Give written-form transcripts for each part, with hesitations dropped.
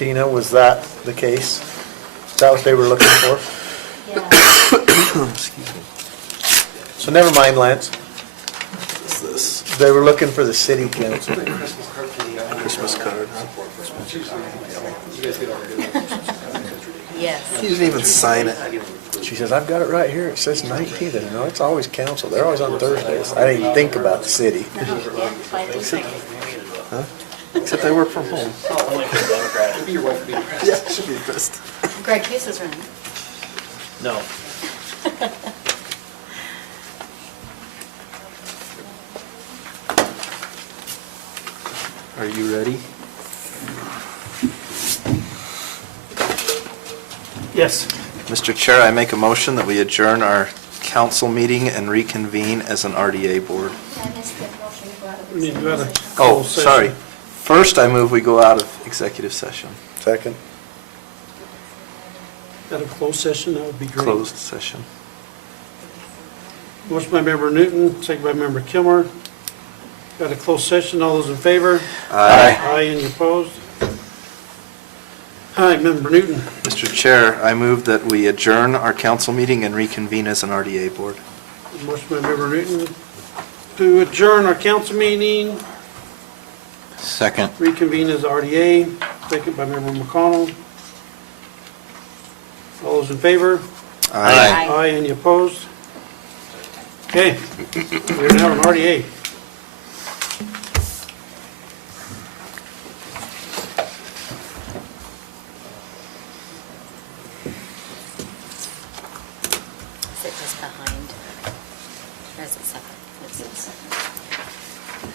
Tina, was that the case? Is that what they were looking for? Yeah. Excuse me. So never mind, Lance. What's this? They were looking for the city council. Christmas card. Yes. He didn't even sign it. She says, I've got it right here. It says 19th. And no, it's always council. They're always on Thursdays. I didn't even think about the city. Huh? Except I work from home. Yeah, should be pissed. Greg Hughes is running. No. Are you ready? Yes. Mr. Chair, I make a motion that we adjourn our council meeting and reconvene as an RDA board. We need to go to Oh, closed session. sorry. First, I move we go out of executive session, Second. At a closed session, that would be great. closed session. Motion by member Newton, second by member Kilmer. Got a closed session. All those in favor? Aye. Aye, any opposed? Aye, member Newton. Mr. Chair, I move that we adjourn our council meeting and reconvene as an RDA board. Motion by member Newton to adjourn our council meeting, Second. reconvene as RDA, second by member McConnell. All those in favor? Aye. Aye, any opposed? Okay, we're now an RDA. Is it just behind? Or is it separate? It's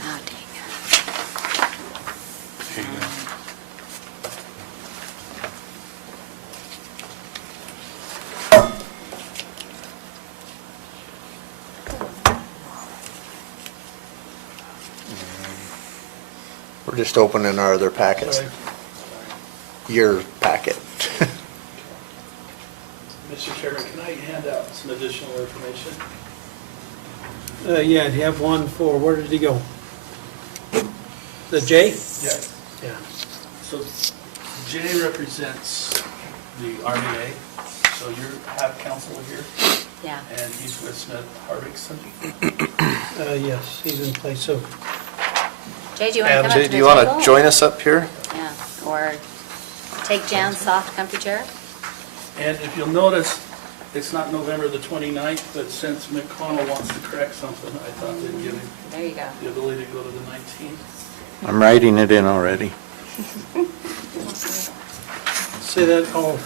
oh, dang. We're just opening our other packets. Sorry. Your packet. Mr. Chairman, can I hand out some additional information? Yeah, you have one for, where did he go? The J? Yeah. Yeah. So Jay represents the RDA, so you have counsel here, Yeah. and he's with Smith Hardwickson. Yes, he's in place, so, Jay, do you want to come up to the Do you want table? to join us up here? Yeah, or take Jan's soft comfy chair? And if you'll notice, it's not November the 29th, but since McConnell wants to correct something, I thought they'd give him There you go. the ability to go to the 19th. I'm writing it in already. say that, oh.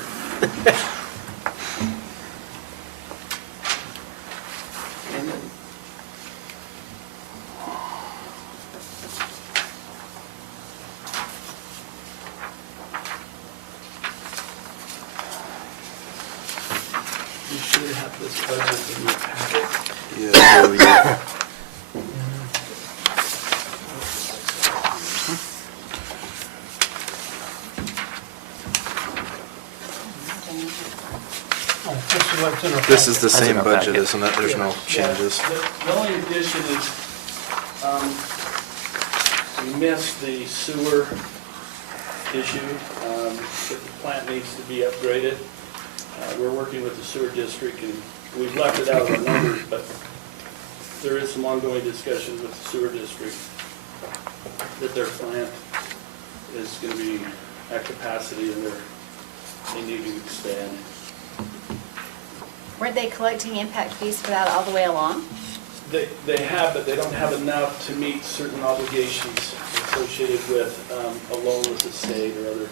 And then you should have this budget in your packet. Yeah, there we go. Oh, this is what's in our This is the That's same in our budget, packet. isn't it? There's no Yeah, changes. The only addition is, we missed the sewer issue, that the plant needs to be upgraded. We're working with the sewer district, and we've left it out of our numbers, but there is some ongoing discussion with the sewer district that their plant is going to be at capacity, and they need to expand. Weren't they collecting impact fees for that all the way along? They have, but they don't have enough to meet certain obligations associated with a loan with the state or other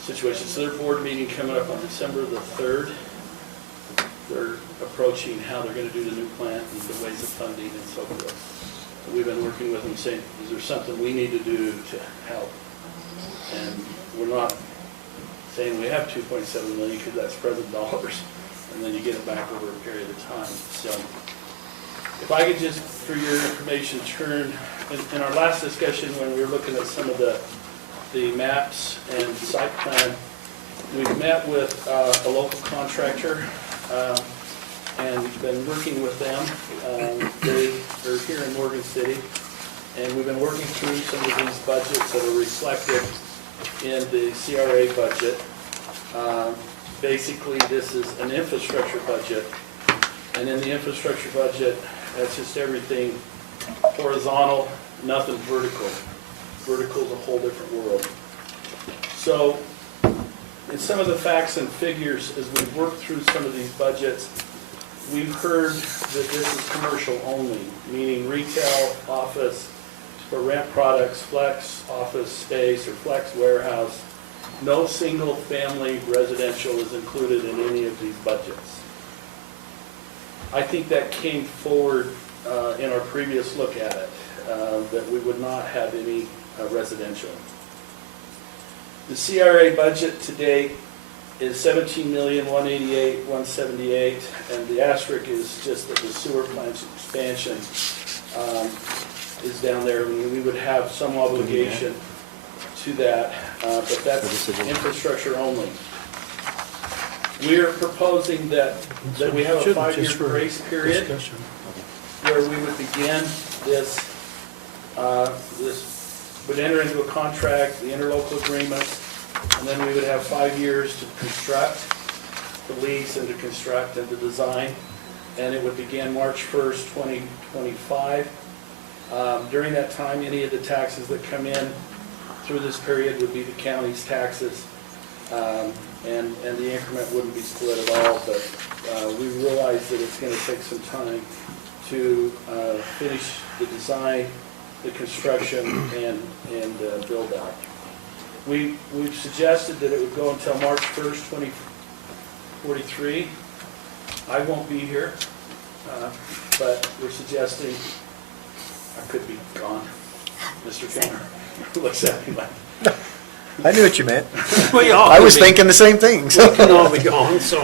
situations. So their board meeting coming up on December the 3rd. They're approaching how they're going to do the new plant and the ways of funding and so forth. So we've been working with them saying, is there something we need to do to help? And we're not saying we have 2.7 million because that's present dollars, and then you get it back over a period of time. So if I could just, for your information, turn, in our last discussion when we were looking at some of the maps and site plan, we met with a local contractor and been working with them. They are here in Morgan City, and we've been working through some of these budgets that are reflected in the CRA budget. Basically, this is an infrastructure budget, and in the infrastructure budget, that's just everything horizontal, nothing vertical. Vertical is a whole different world. So, in some of the facts and figures, as we've worked through some of these budgets, we've heard that this is commercial only, meaning retail, office, for rent products, flex office space, or flex warehouse. No single-family residential is included in any of these budgets. I think that came forward in our previous look at it, that we would not have any residential. The CRA budget to date is $17,188,178, and the asterisk is just that the sewer plant's expansion is down there. I mean, we would have some obligation to that, but that's infrastructure only. We are proposing that we have a Shouldn't, 5-year just for grace period discussion. where we would begin this, would enter into a contract, the interlocal agreement, and then we would have 5 years to construct, to lease, and to construct, and to design, and it would begin March 1st, 2025. During that time, any of the taxes that come in through this period would be the county's taxes, and the increment wouldn't be split at all, but we realize that it's going to take some time to finish the design, the construction, and build out. We've suggested that it would go until March 1st, 2043. I won't be here, but we're suggesting I could be gone. Mr. Kenner looks at me like, I knew what you meant. We all I was could be- thinking the same thing, We so can all be gone, so.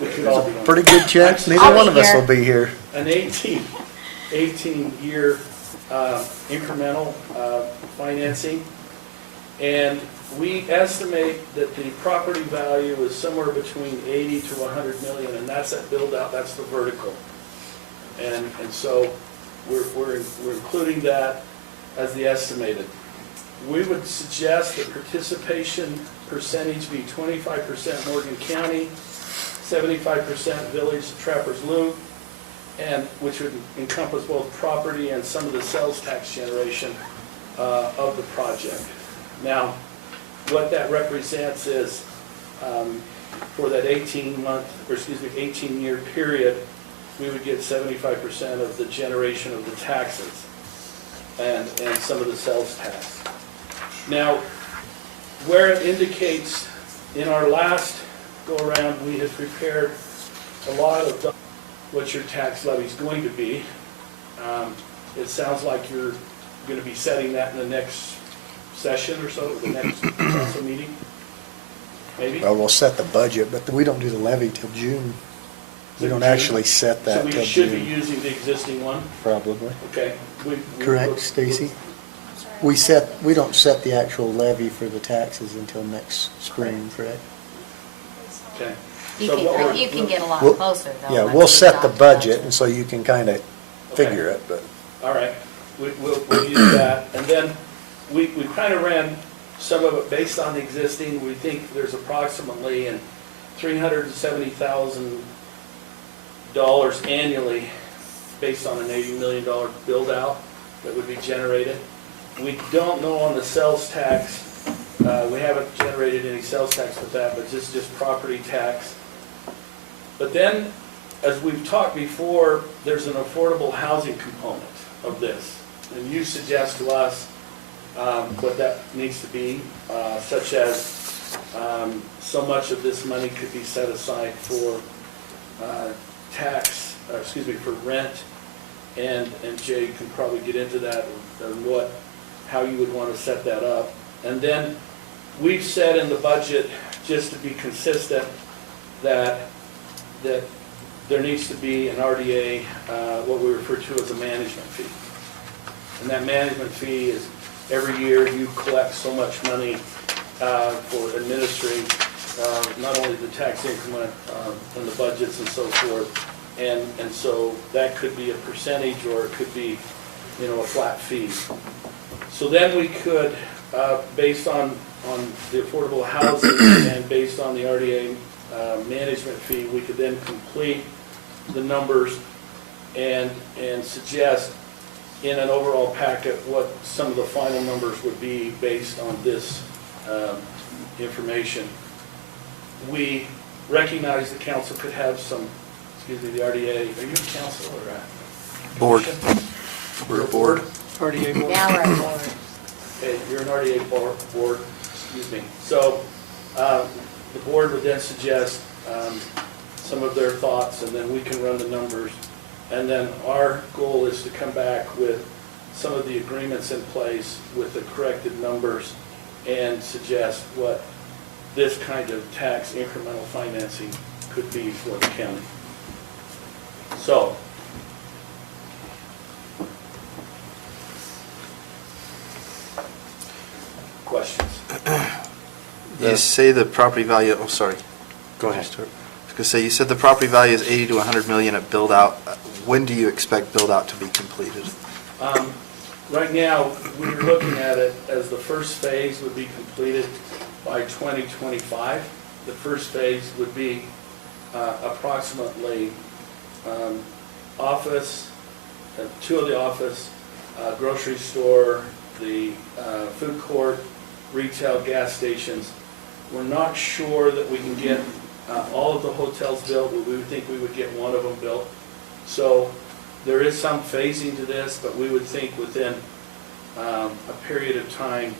we could all be gone. pretty good chance neither I'll be one of us here. will be here. An 18-year incremental financing, and we estimate that the property value is somewhere between 80 to 100 million, and that's that build out, that's the vertical. And so we're including that as the estimated. We would suggest that participation percentage be 25% Morgan County, 75% Village of Trappers Loop, and which would encompass both property and some of the sales tax generation of the project. Now, what that represents is for that 18-year period, we would get 75% of the generation of the taxes and some of the sales tax. Now, where it indicates in our last go-around, we had prepared a lot of what your tax levy is going to be. It sounds like you're going to be setting that in the next session or so, the next council meeting, maybe? Well, we'll set the budget, but we don't do the levy till June. We don't June? actually set So that we till should be June, using the existing one? probably. Okay. Correct, Stacy? We don't set the actual levy for the taxes until next spring, correct? Okay. You So what we're- can get a lot We'll- closer though. Yeah, once we'll we set the adopt budget, and so you can kind of figure it, but All right, we'll use that. And then we kind of ran some of it based on the existing. We think there's approximately $370,000 annually based on an $80 million build out that would be generated. We don't know on the sales tax, we haven't generated any sales tax with that, but just property tax. But then, as we've talked before, there's an affordable housing component of this. And you suggest to us what that needs to be, such as so much of this money could be set aside for for rent, and Jay can probably get into that, or how you would want to set that up. And then we've said in the budget, just to be consistent, that there needs to be an RDA, what we refer to as a management fee. And that management fee is every year you collect so much money for administering not only the tax increment and the budgets and so forth. And so that could be a percentage, or it could be, a flat fee. So then we could based on the affordable housing and based on the RDA management fee, we could then complete the numbers and suggest in an overall packet what some of the final numbers would be based on this information. We recognize the council could have some, excuse me, the RDA, are you a council or a? Board. commission? We're a board. RDA board. Yeah, we're a board. Okay, you're an RDA board, excuse me. So the board would then suggest some of their thoughts, and then we can run the numbers. And then our goal is to come back with some of the agreements in place with the corrected numbers and suggest what this kind of tax incremental financing could be for the county. So, questions? You say the property value, oh, sorry. Go ahead. I was going to say, you said the property value is 80 to 100 million at build-out. When do you expect build-out to be completed? Right now, we're looking at it as the first phase would be completed by 2025. The first phase would be approximately office, two of the office, grocery store, the food court, retail, gas stations. We're not sure that we can get all of the hotels built, but we would think we would get one of them built. So there is some phasing to this, but we would think within a period of time,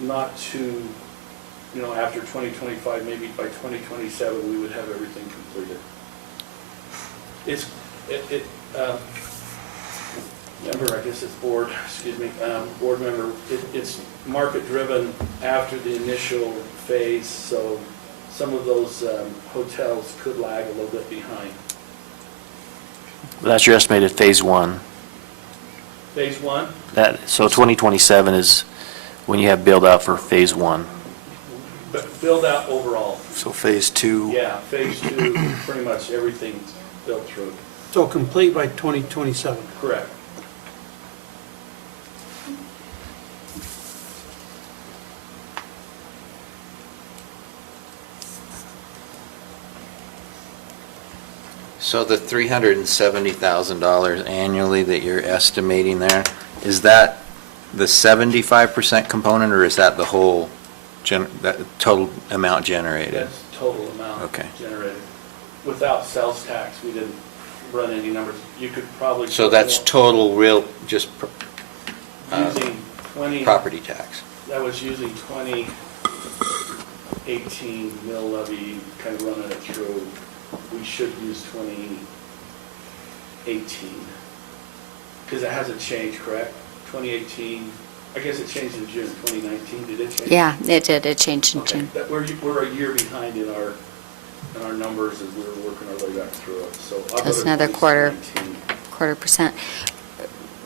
not to, after 2025, maybe by 2027, we would have everything completed. Member, I guess it's board, excuse me, board member, it's market driven after the initial phase, so some of those hotels could lag a little bit behind. That's your estimated phase one. Phase one, So 2027 is when you have build out for phase one. but build out overall. So phase 2? Yeah, phase two, pretty much everything built through. So complete by 2027. Correct. So the $370,000 annually that you're estimating there, is that the 75% component, or is that the whole, that total amount generated? That's total amount Okay. generated. Without sales tax, we didn't run any numbers. You could probably. So that's total real, just Using 20. property tax? That was using 2018 mill levy, kind of running it through. We should use 2018, because it hasn't changed, correct? 2018, I guess it changed in June. 2019, did it change? Yeah, it did. It changed in Okay, June. we're a year behind in our numbers as we were working our way back through it, so. I'll go That's to another 2019. quarter percent.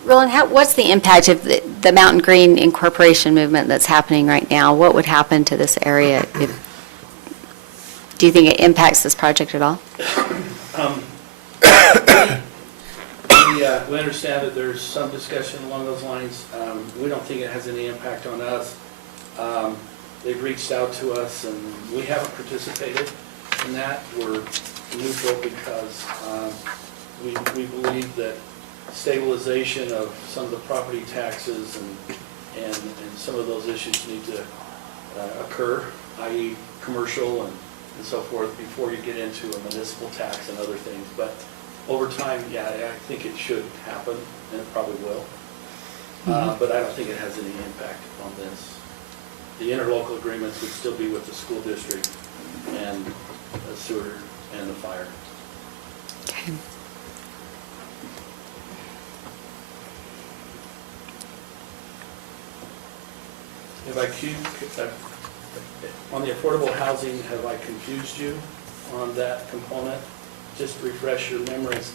Roland, what's the impact of the Mountain Green Incorporation movement that's happening right now? What would happen to this area? Do you think it impacts this project at all? We understand that there's some discussion along those lines. We don't think it has any impact on us. They've reached out to us, and we haven't participated in that. We're neutral because we believe that stabilization of some of the property taxes and some of those issues need to occur, i.e. commercial and so forth, before you get into a municipal tax and other things. But over time, yeah, I think it should happen, and it probably will. But I don't think it has any impact on this. The interlocal agreements would still be with the school district and the sewer and the fire. Okay. On the affordable housing, have I confused you on that component? Just to refresh your memories.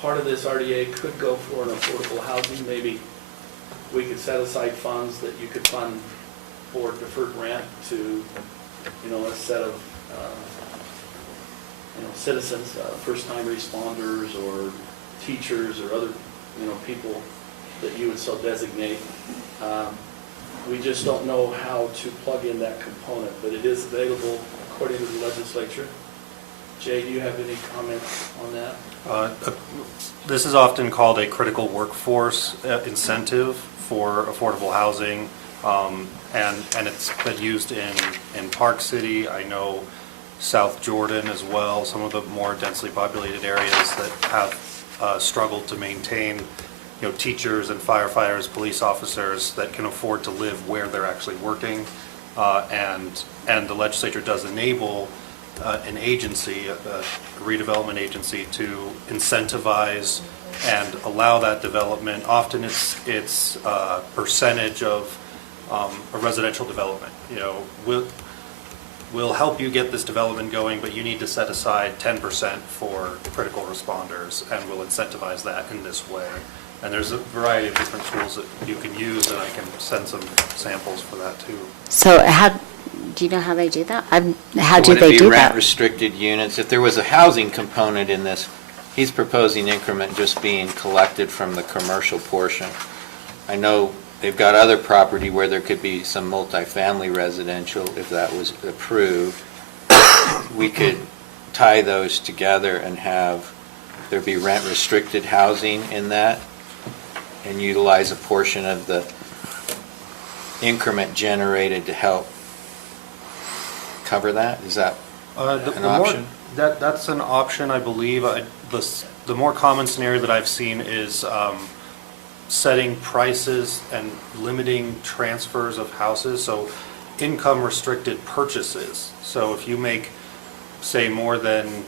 Part of this RDA could go for an affordable housing. Maybe we could set aside funds that you could fund for deferred rent to, a set of, citizens, first-time responders or teachers or other, people that you would so designate. We just don't know how to plug in that component, but it is available according to the legislature. Jay, do you have any comments on that? This is often called a critical workforce incentive for affordable housing, and it's been used in Park City. I know South Jordan as well, some of the more densely populated areas that have struggled to maintain, teachers and firefighters, police officers that can afford to live where they're actually working. And the legislature does enable an agency, a redevelopment agency, to incentivize and allow that development. Often it's a percentage of a residential development. We'll help you get this development going, but you need to set aside 10% for critical responders, and we'll incentivize that in this way. And there's a variety of different tools that you can use, and I can send some samples for that too. So do you know how they do that? How do Would it they be do that? rent-restricted units? If there was a housing component in this, he's proposing increment just being collected from the commercial portion. I know they've got other property where there could be some multifamily residential, if that was approved. We could tie those together and have there be rent-restricted housing in that, and utilize a portion of the increment generated to help cover that? Is that an option? That's an option, I believe. The more common scenario that I've seen is setting prices and limiting transfers of houses, so income restricted purchases. So if you make, say, more than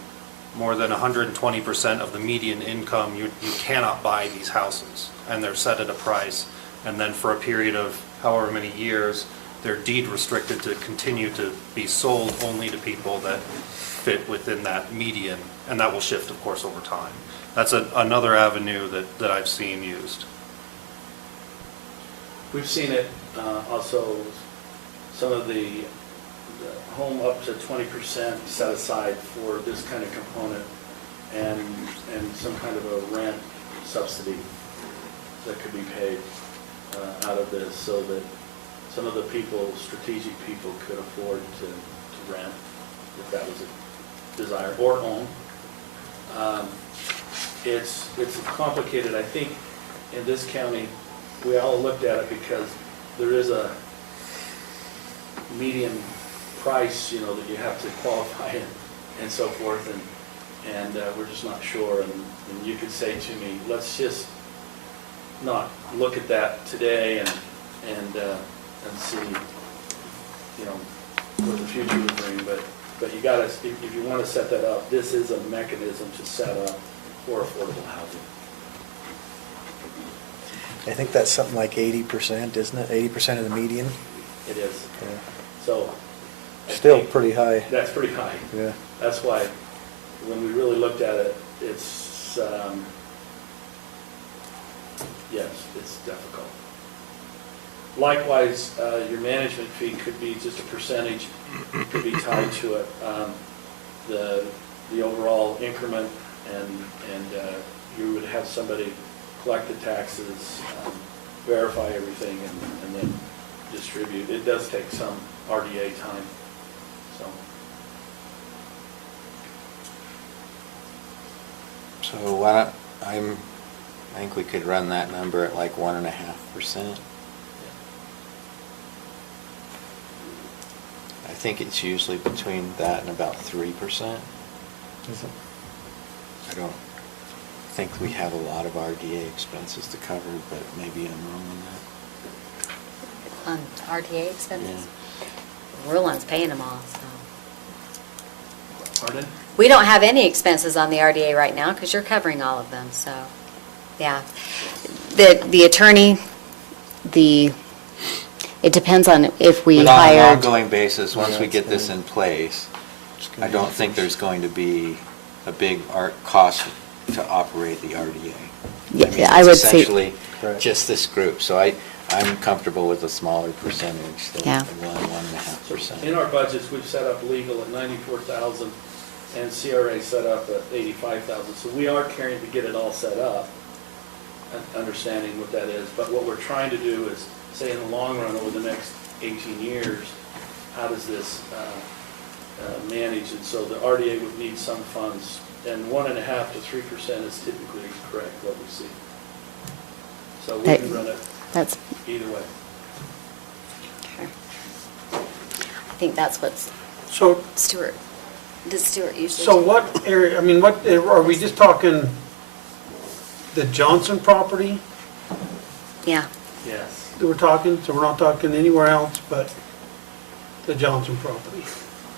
120% of the median income, you cannot buy these houses, and they're set at a price, and then for a period of however many years, they're deed restricted to continue to be sold only to people that fit within that median, and that will shift, of course, over time. That's another avenue that I've seen used. We've seen it also, some of the home up to 20% set aside for this kind of component, and some kind of a rent subsidy that could be paid out of this, so that some of the people, strategic people, could afford to rent if that was a desire, or own. It's complicated. I think in this county, we all looked at it because there is a median price, that you have to qualify and so forth, and we're just not sure. And you could say to me, let's just not look at that today and see, what the future will bring. But you gotta, if you want to set that up, this is a mechanism to set up for affordable housing. I think that's something like 80%, isn't it? 80% of the median? It is. Yeah. So. I Still think pretty high. That's pretty high. Yeah. That's why, when we really looked at it, it's, yes, it's difficult. Likewise, your management fee could be just a percentage, could be tied to it. The overall increment, and you would have somebody collect the taxes, verify everything, and then distribute. It does take some RDA time, so. So why don't, I think we could run that number at like 1.5%. I think it's usually between that and about 3%. Is it? I don't think we have a lot of RDA expenses to cover, but maybe I'm wrong on that. On RTA expenses? Rulin's paying them all, so. Pardon? We don't have any expenses on the RDA right now because you're covering all of them, so, yeah. The attorney, it depends on if we But on an hired. ongoing basis, once Yeah, we it's get this gonna- in place, It's gonna I don't think there's going to be a big cost to operate the RDA. Yeah, mean, I it's would say- essentially Correct. just this group, so I'm comfortable with a smaller percentage than Yeah. 1.5%. In our budgets, we've set up legal at 94,000 and CRA set up at 85,000. So we are carrying to get it all set up. understanding what that is. But what we're trying to do is, say in the long run, over the next 18 years, how does this manage? And so the RDA would need some funds, and 1.5% to 3% is typically correct, what we see. So we can run it That's, either way. okay. I think that's what's So, Stuart, does Stuart usually? so what area, I mean, what, are we just talking the Johnson property Yeah, Yes. that we're talking? So we're not talking anywhere else but the Johnson property?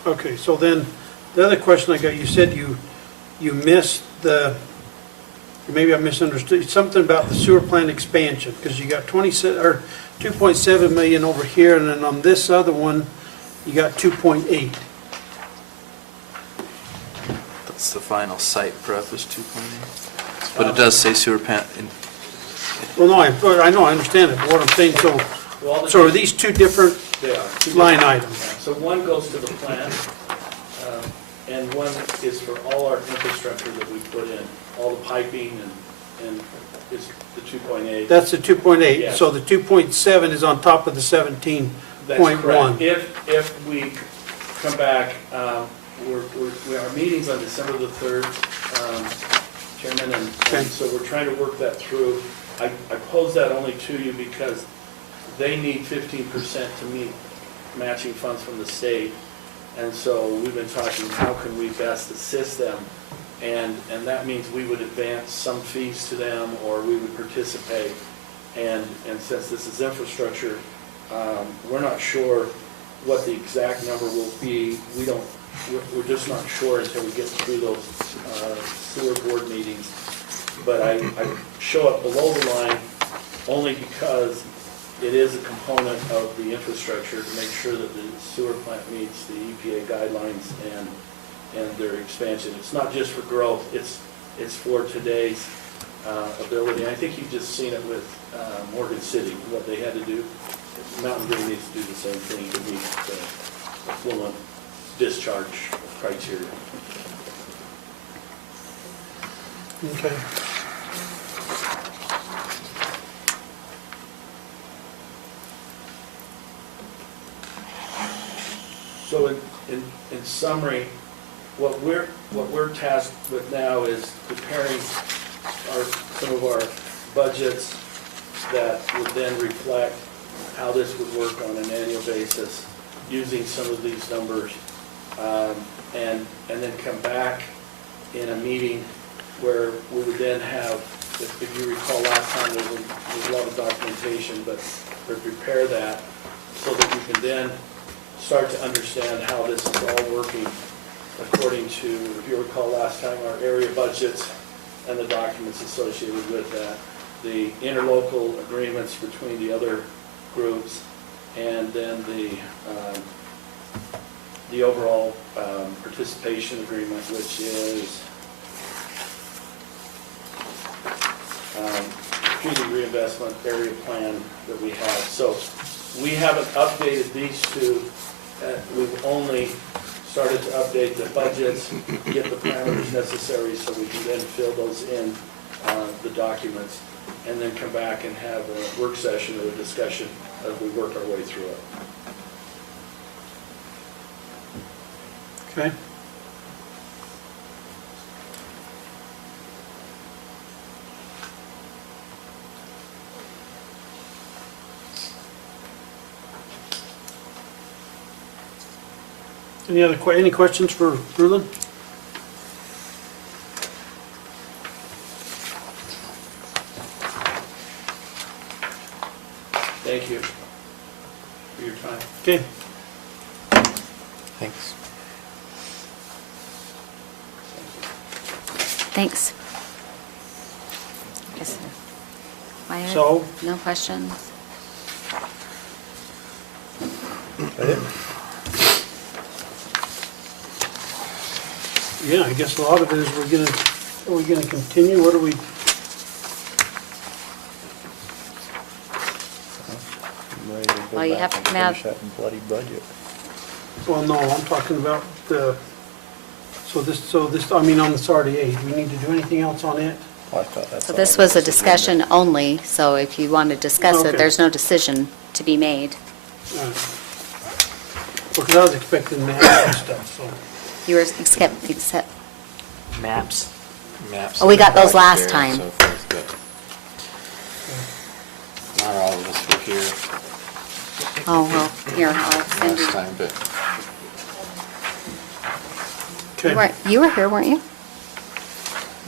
Okay, so then, the other question I got, you said you missed the, or maybe I misunderstood, something about the sewer plant expansion, because you got 2.7 million over here, and then on this other one, you got 2.8. That's the final site prep is 2.8. But it does say sewer plant in, Well, no, I know, I understand it, but what I'm saying, Well, so are these two different They are. line items? So one goes to the plant, and one is for all our infrastructure that we put in, all the piping and it's the 2.8. That's the 2.8, Yes. so the 2.7 is on top of the 17.1. That's correct. If we come back, our meeting's on December the 3rd, Chairman, Okay. and so we're trying to work that through. I pose that only to you because they need 15% to meet matching funds from the state. And so we've been talking, how can we best assist them? And that means we would advance some fees to them, or we would participate. And since this is infrastructure, we're not sure what the exact number will be. We're just not sure until we get through those sewer board meetings. But I show up below the line only because it is a component of the infrastructure to make sure that the sewer plant meets the EPA guidelines and their expansion. It's not just for growth, it's for today's ability. I think you've just seen it with Morgan City, what they had to do. Mountain Green needs to do the same thing to meet the effluent discharge criteria. Okay. So in summary, what we're tasked with now is preparing some of our budgets that would then reflect how this would work on an annual basis, using some of these numbers, and then come back in a meeting where we would then have, if you recall last time, there was a lot of documentation, but we prepare that so that you can then start to understand how this is all working according to, if you recall last time, our area budgets and the documents associated with that, the interlocal agreements between the other groups, and then the overall participation agreement, which is strategic reinvestment area plan that we have. So we haven't updated these two. We've only started to update the budgets, get the parameters necessary so we can then fill those in the documents, and then come back and have a work session or a discussion as we work our way through it. Okay. Any questions for Rulon? Thank you for your time. Okay. thanks. thanks. Yes, sir. Wyatt? So- No questions? Yeah, I guess a lot of it is are we gonna continue? What are we, Ready to go Well, you back have and to have- finish that bloody budget. well, no, I'm talking about so this, I mean, on this RDA, do we need to do anything else on it? I thought that's So all this I was a agreeing discussion only, so if you want to discuss Okay. it, there's no decision to be made. Because I was expecting maps and stuff, so. You were except, Maps. Maps Oh, we got in the those back last there and time. so forth, but Not all of us were here oh, well, here, I'll send you. last time, but Okay. You were here, weren't you?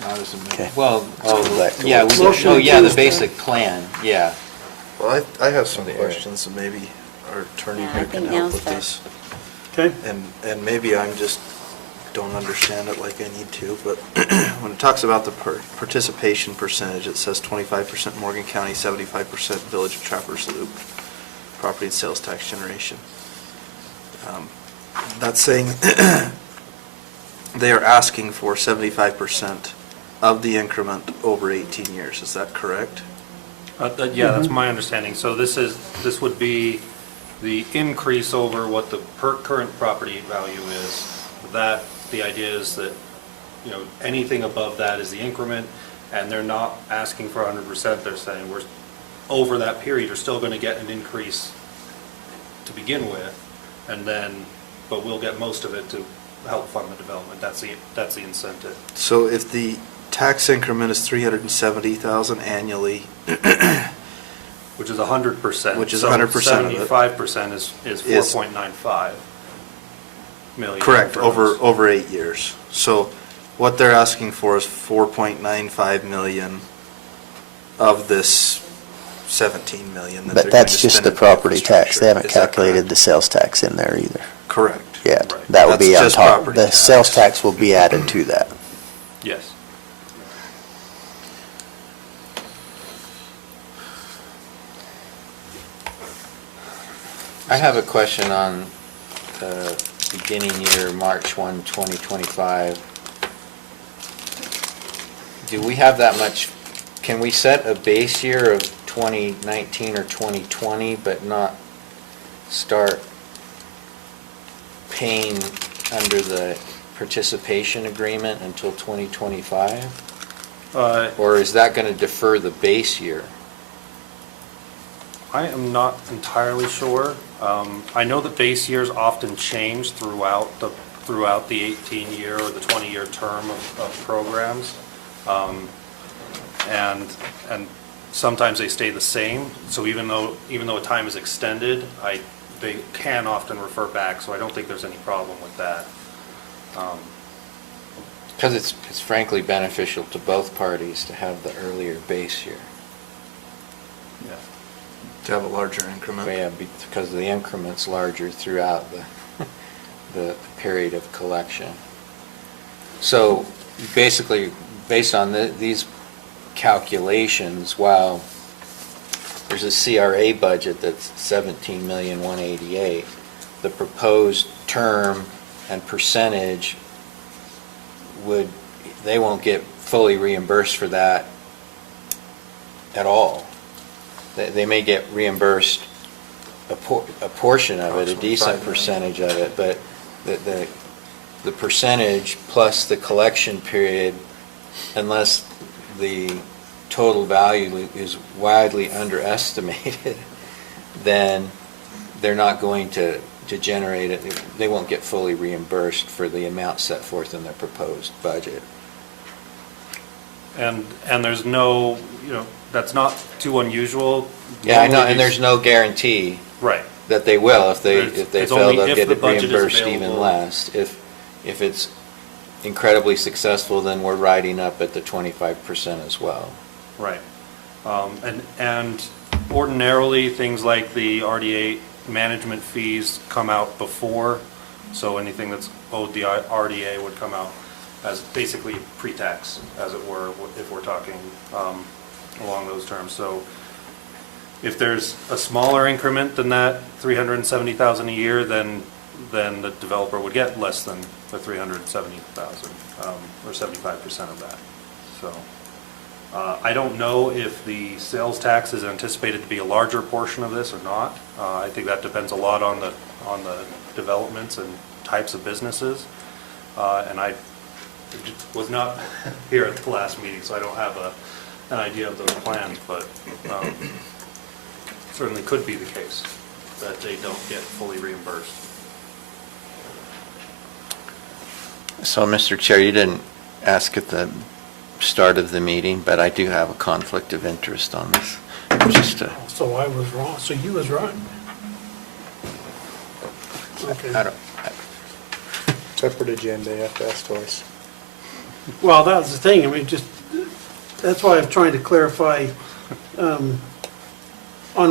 not as a, Okay. well, Go back to yeah, what we we did- oh, yeah, the Motion to- basic plan, yeah. Well, I have some The area. questions, and maybe our attorney Yeah, I here can think help now's with the- this. Okay, And maybe I'm just, don't understand it like I need to, but when it talks about the participation percentage, it says 25% Morgan County, 75% Village of Trappers Loop, property and sales tax generation. That's saying they are asking for 75% of the increment over 18 years, is that correct? Yeah, that's my understanding. So this would be the increase over what the current property value is. That, the idea is that, anything above that is the increment, and they're not asking for 100%. They're saying we're, over that period, you're still going to get an increase to begin with, and then, but we'll get most of it to help fund the development. That's the incentive. So if the tax increment is 370,000 annually, Which is 100%. Which is 100% of it. 75% is 4.95 million. correct, for over, those. over 8 years. So what they're asking for is 4.95 million of this 17 million that they're But going to that's just spend the in property tax. They haven't infrastructure. Is that calculated the correct? sales tax in there either Correct. yet. Right. That would be That's on just top. property The tax. sales tax will be added to that. Yes. I have a question on beginning year, March 1, 2025. Do we have that much, can we set a base year of 2019 or 2020, but not start paying under the participation agreement until 2025? Or is that going to defer the base year? I am not entirely sure. I know that base years often change throughout the 18-year or the 20-year term of programs. And sometimes they stay the same. So even though a time is extended, they can often refer back, so I don't think there's any problem with that. Because it's frankly beneficial to both parties to have the earlier base year. Yeah. To have a larger increment. Yeah, because the increment's larger throughout the period of collection. So basically, based on these calculations, while there's a CRA budget that's 17,188,000, the proposed term and percentage they won't get fully reimbursed for that at all. They may get reimbursed a portion of it, a Approximately decent 5 million. percentage of it, but the percentage plus the collection period, unless the total value is widely underestimated, then they're not going to generate it. They won't get fully reimbursed for the amount set forth in their proposed budget. And there's no, that's not too unusual. Yeah, I know, Normally and there's these- no guarantee Right. that they will. If they It's fail, only they'll if get the it budget is reimbursed even available. less. If it's incredibly successful, then we're riding up at the 25% as well. Right. And ordinarily, things like the RDA management fees come out before, so anything that's owed the RDA would come out as basically pre-tax, as it were, if we're talking along those terms. So if there's a smaller increment than that, 370,000 a year, then the developer would get less than the 370,000, or 75% of that. So I don't know if the sales tax is anticipated to be a larger portion of this or not. I think that depends a lot on the developments and types of businesses. And was not here at the last meeting, so I don't have an idea of those plans, but certainly could be the case that they don't get fully reimbursed. So, Mr. Chair, you didn't ask at the start of the meeting, but I do have a conflict of interest on this. Just to, So I was wrong, so you was right. Okay. I don't, Separate agenda, you have to ask twice. Well, that was the thing, I mean, just, that's why I'm trying to clarify on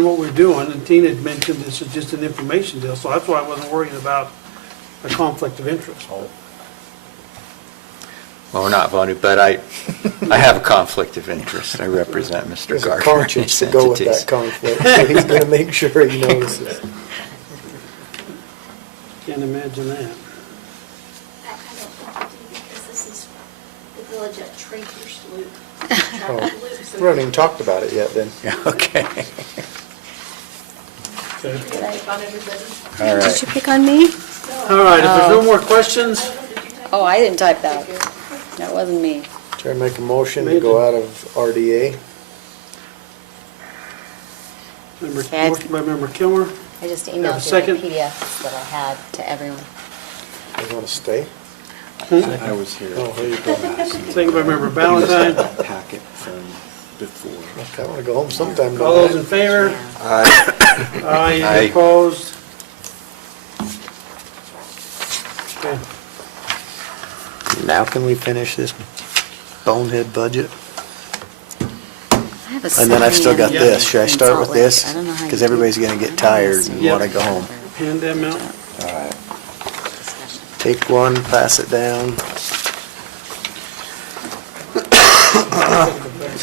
what we're doing, and Tina had mentioned this is just an information deal, so that's why I wasn't worrying about a conflict of interest. well, we're not voting, but I have a conflict of interest. I represent Mr. There's a Gardner. conscience to go with that conflict, so he's gonna make sure he knows this. Can't imagine that. I don't think we do because this is the village at Traitors Loop. Oh, we haven't even talked about it yet then. Yeah, okay. Okay. Did I pick on everybody? All Did right. you pick on me? All right, if there's no more questions, Oh, I didn't type that. That wasn't me. Try to make a motion to go out of RDA. Okay. motion by Member Kilmer, I just Have a emailed you second? the PDFs that I had to everyone. You wanna stay? I was here. Oh, here you go. second by Member Valentine. Packet from before. I wanna go home sometime. All those in favor? Yeah. Aye, Aye. opposed? Okay. Now can we finish this bonehead budget? I have a And then I've still got sign-in this. Should I in start Salt with Lake. this? I don't know how Because you everybody's do gonna that. get tired and Yep. wanna go home. Hand them out. All right. Take one, pass it down.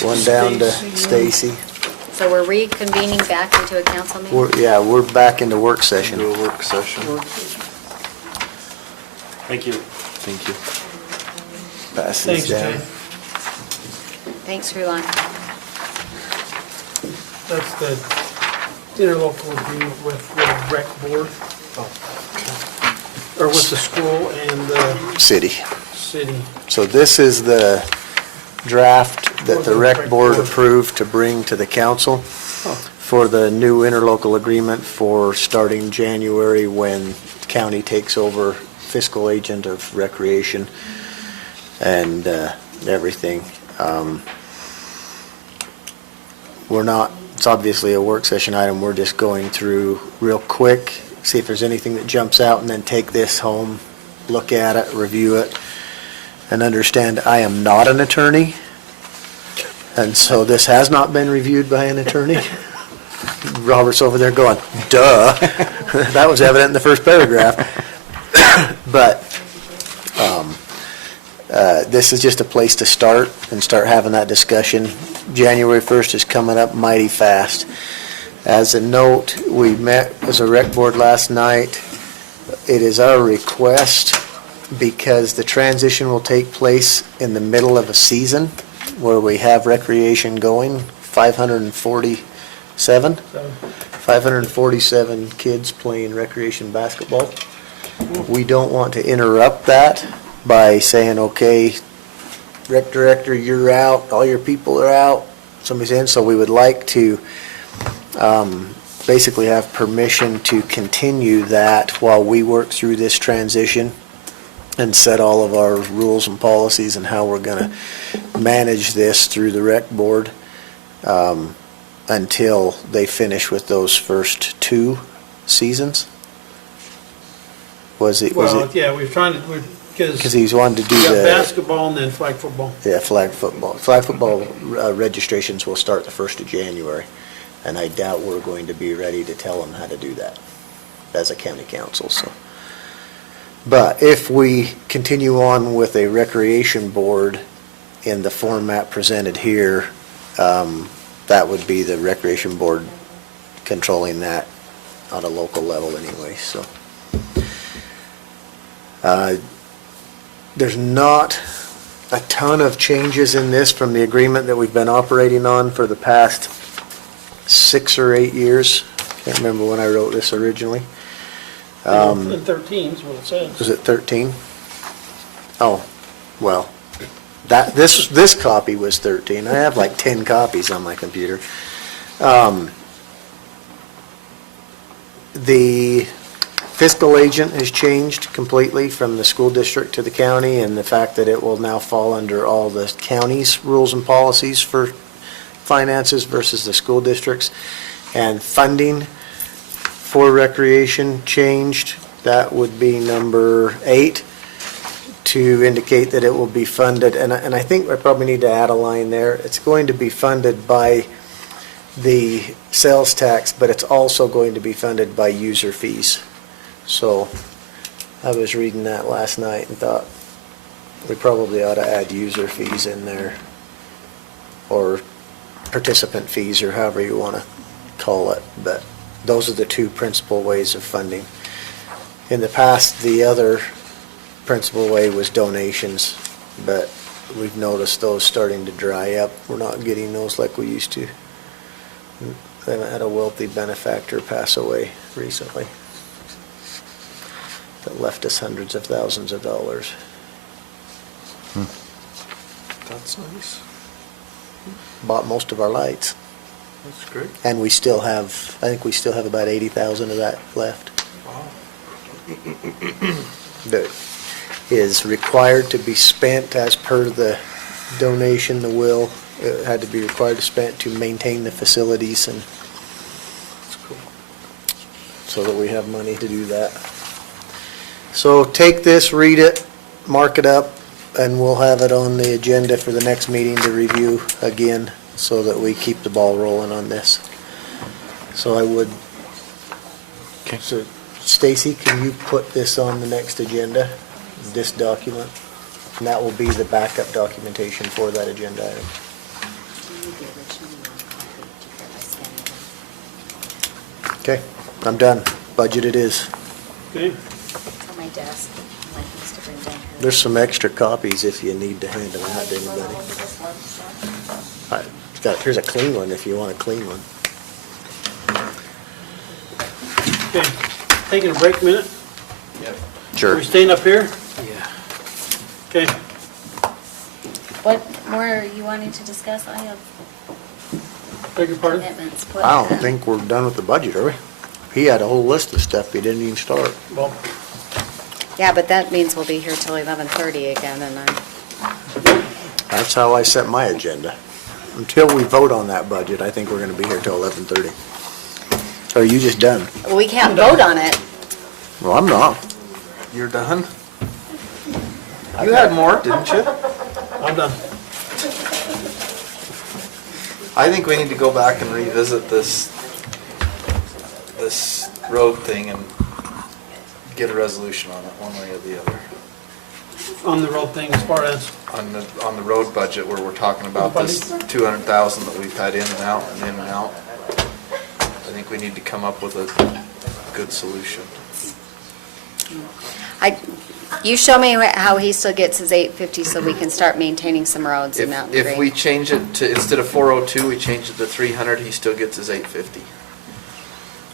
One down to Stacy. So we're reconvening back into a council meeting? We're back into work session. Do a work session. Thank you. Thank you. Pass Thanks, these down. Jay. Thanks, Rulon. That's the interlocal agreement with the rec board. Or with the school and the City. city. So this is the draft that the rec board approved to bring to the council for the new interlocal agreement for starting January when county takes over fiscal agent of recreation and everything. We're not, it's obviously a work session item, we're just going through real quick, see if there's anything that jumps out, and then take this home, look at it, review it, and understand I am not an attorney, and so this has not been reviewed by an attorney. Robert's over there going, duh, that was evident in the first paragraph. But this is just a place to start and start having that discussion. January 1st is coming up mighty fast. As a note, we met as a rec board last night. It is our request, because the transition will take place in the middle of a season where we have recreation going, 547 kids playing recreation basketball. We don't want to interrupt that by saying, okay, rec director, you're out, all your people are out, somebody's in, so we would like to basically have permission to continue that while we work through this transition and set all of our rules and policies and how we're gonna manage this through the rec board until they finish with those first two seasons. Was it, Well, yeah, we're trying to, because because he's wanted to do we got the, basketball and then flag football. yeah, flag football. Flag football registrations will start the 1st of January, and I doubt we're going to be ready to tell them how to do that as a county council, so. But if we continue on with a recreation board in the format presented here, that would be the recreation board controlling that on a local level anyway, so. There's not a ton of changes in this from the agreement that we've been operating on for the past 6 or 8 years. Can't remember when I wrote this originally. And 13 is what it says. Was it 13? Oh, well, This copy was 13. I have like 10 copies on my computer. The fiscal agent has changed completely from the school district to the county, and the fact that it will now fall under all the county's rules and policies for finances versus the school districts. And funding for recreation changed. That would be number 8, to indicate that it will be funded, and I think I probably need to add a line there. It's going to be funded by the sales tax, but it's also going to be funded by user fees. So I was reading that last night and thought we probably ought to add user fees in there, or participant fees, or however you want to call it. But those are the two principal ways of funding. In the past, the other principal way was donations, but we've noticed those starting to dry up. We're not getting those like we used to. I had a wealthy benefactor pass away recently that left us hundreds of thousands of dollars. That's nice. Bought most of our lights. That's great. And we still have, I think we still have about 80,000 of that left. Wow. That is required to be spent as per the donation, the will. It had to be required to spend to maintain the facilities, and That's cool. so that we have money to do that. So take this, read it, mark it up, and we'll have it on the agenda for the next meeting to review again, so that we keep the ball rolling on this. So I would, so Stacy, can you put this on the next agenda, this document? And that will be the backup documentation for that agenda item. Okay, I'm done. Budget it is. Okay, It's on my desk. Mike needs to bring down her. There's some extra copies if you need to hand them out to anybody. All right, here's a clean one if you want a clean one. okay. Taking a break a minute? Yep. Sure. We staying up here? Yeah. Okay. What more are you wanting to discuss? I have Beg your pardon? commitments. I don't think we're done with the budget, are we? He had a whole list of stuff he didn't even start. Well, Yeah, but that means we'll be here till 11:30 again, and I'm, That's how I set my agenda. Until we vote on that budget, I think we're gonna be here till 11:30. Or are you just done? we can't vote on it. Well, I'm not. You're done? You had more, didn't you? I'm done. I think we need to go back and revisit this road thing and get a resolution on it, one way or the other. On the road thing as far as, On the road budget where we're talking about this 200,000 that we've had in and out and in and out. I think we need to come up with a good solution. You show me how he still gets his 850 so we can start maintaining some roads in Mountain Green. If we change it to, instead of 402, we change it to 300, he still gets his 850.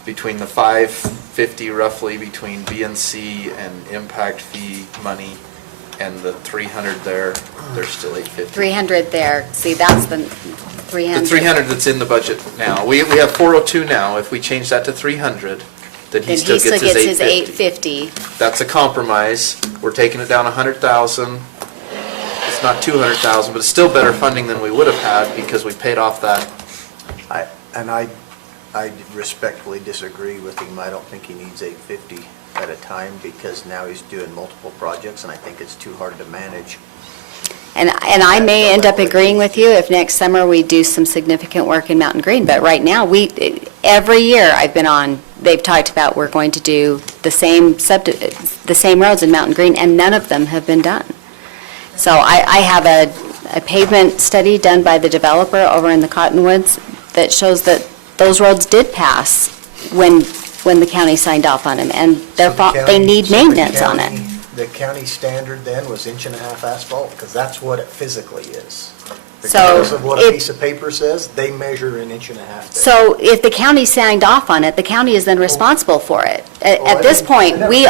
Between the 550 roughly between B&C and impact fee money and the 300 there, there's still 850. 300 there, see, that's the 300. The 300 that's in the budget now. We have 402 now. If we change that to 300, then he still gets his 850. That's a compromise. We're taking it down 100,000. It's not 200,000, but it's still better funding than we would have had because we paid off that. I respectfully disagree with him. I don't think he needs 850 at a time, because now he's doing multiple projects, and I think it's too hard to manage. And I may end up agreeing with you if next summer we do some significant work in Mountain Green, but right now, every year I've been on, they've talked about we're going to do the same roads in Mountain Green, and none of them have been done. So I have a pavement study done by the developer over in the Cottonwoods that shows that those roads did pass when the county signed off on them, and they need maintenance on it. The county standard then was 1.5 inch asphalt, because that's what it physically is. So Regardless of what a if- piece of paper says, they measure 1.5 inches there. So if the county signed off on it, the county is then responsible for it. At this point, we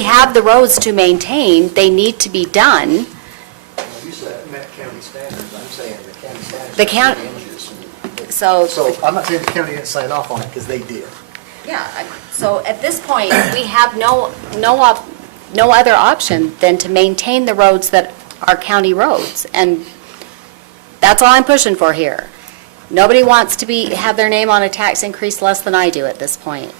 have the roads to maintain, they need to be done. The county, so, So I'm not saying the county didn't sign off on it, because they did. yeah, so at this point, we have no other option than to maintain the roads that are county roads, and that's all I'm pushing for here. Nobody wants to have their name on a tax increase less than I do at this point.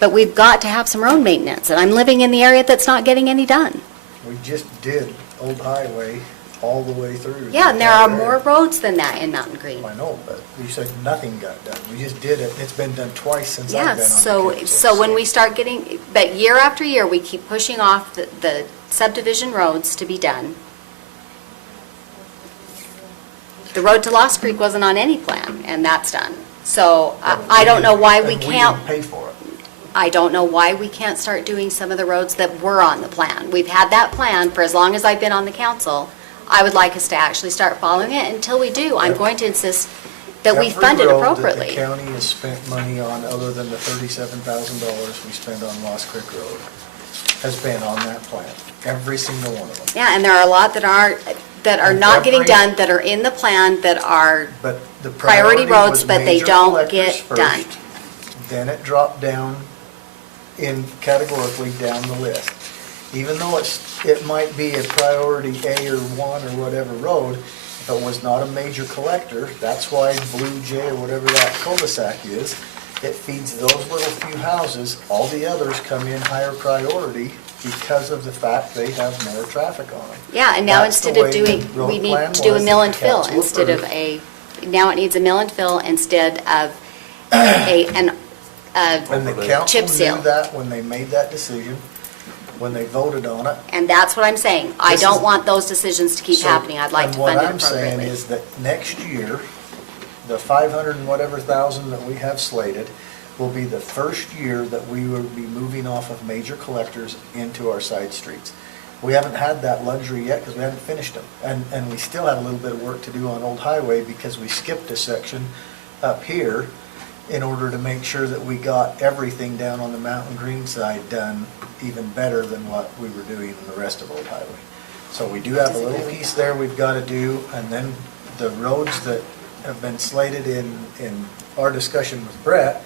But we've got to have some road maintenance, and I'm living in the area that's not getting any done. We just did Old Highway all the way through. Yeah, and there are more roads than that in Mountain Green. I know, but you said nothing got done. We just did it. It's been done twice since I've Yeah, been on the so, council. so when we start getting, but year after year, we keep pushing off the subdivision roads to be done. The road to Lost Creek wasn't on any plan, and that's done. So I don't know why we And can't. didn't pay for it. I don't know why we can't start doing some of the roads that were on the plan. We've had that plan for as long as I've been on the council. I would like us to actually start following it. Until we do, I'm going to insist that we fund it Every appropriately. road that the county has spent money on, other than the $37,000 we spend on Lost Creek Road, has been on that plan. Every single one of them. Yeah, and there are a lot that are not getting Every- done, that are in the plan, that are, But the Priority priority roads, was but they major don't collectors get first, done. Then it dropped down categorically down the list. Even though it might be a priority A or 1 or whatever road, if it was not a major collector, that's why Blue Jay or whatever that cul-de-sac is, it feeds those little few houses. All the others come in higher priority because of the fact they have more traffic on them. yeah, and now That's the instead of way the doing, road we need plan to do a was mill that and the fill council instead of approved. now it needs a mill and fill instead of an And the council chip seal. knew that when they made that decision, when they voted on it. And that's what I'm saying. I This don't is- want those decisions to keep So- happening. I'd like to fund it And what I'm saying appropriately. is that next year, the 500 and whatever thousand that we have slated will be the first year that we will be moving off of major collectors into our side streets. We haven't had that luxury yet because we haven't finished them. And we still have a little bit of work to do on Old Highway because we skipped a section up here in order to make sure that we got everything down on the Mountain Green side done even better than what we were doing in the rest of Old Highway. So we do have a little piece there we've got to do, and then the roads that have been slated in our discussion with Brett,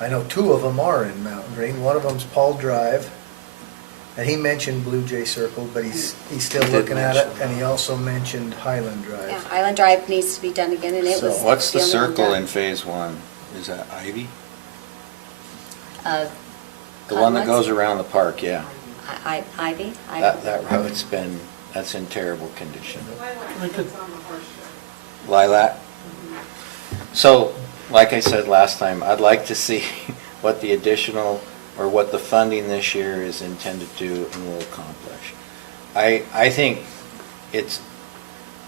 I know 2 of them are in Mountain Green. One of them's Paul Drive, and he mentioned Blue Jay Circle, but he's still He did looking at it, mention and he also mentioned Highland Yeah, Drive. Island Drive needs to be done again, and it So was. What's the only one circle done. in phase 1? Is that Ivy? Uh, The one that Highlands? goes around the park, yeah. Ivy? That road's that's in terrible condition. I could- Lilac? So, like I said last time, I'd like to see what the additional, or what the funding this year is intended to do and will accomplish. I think it's,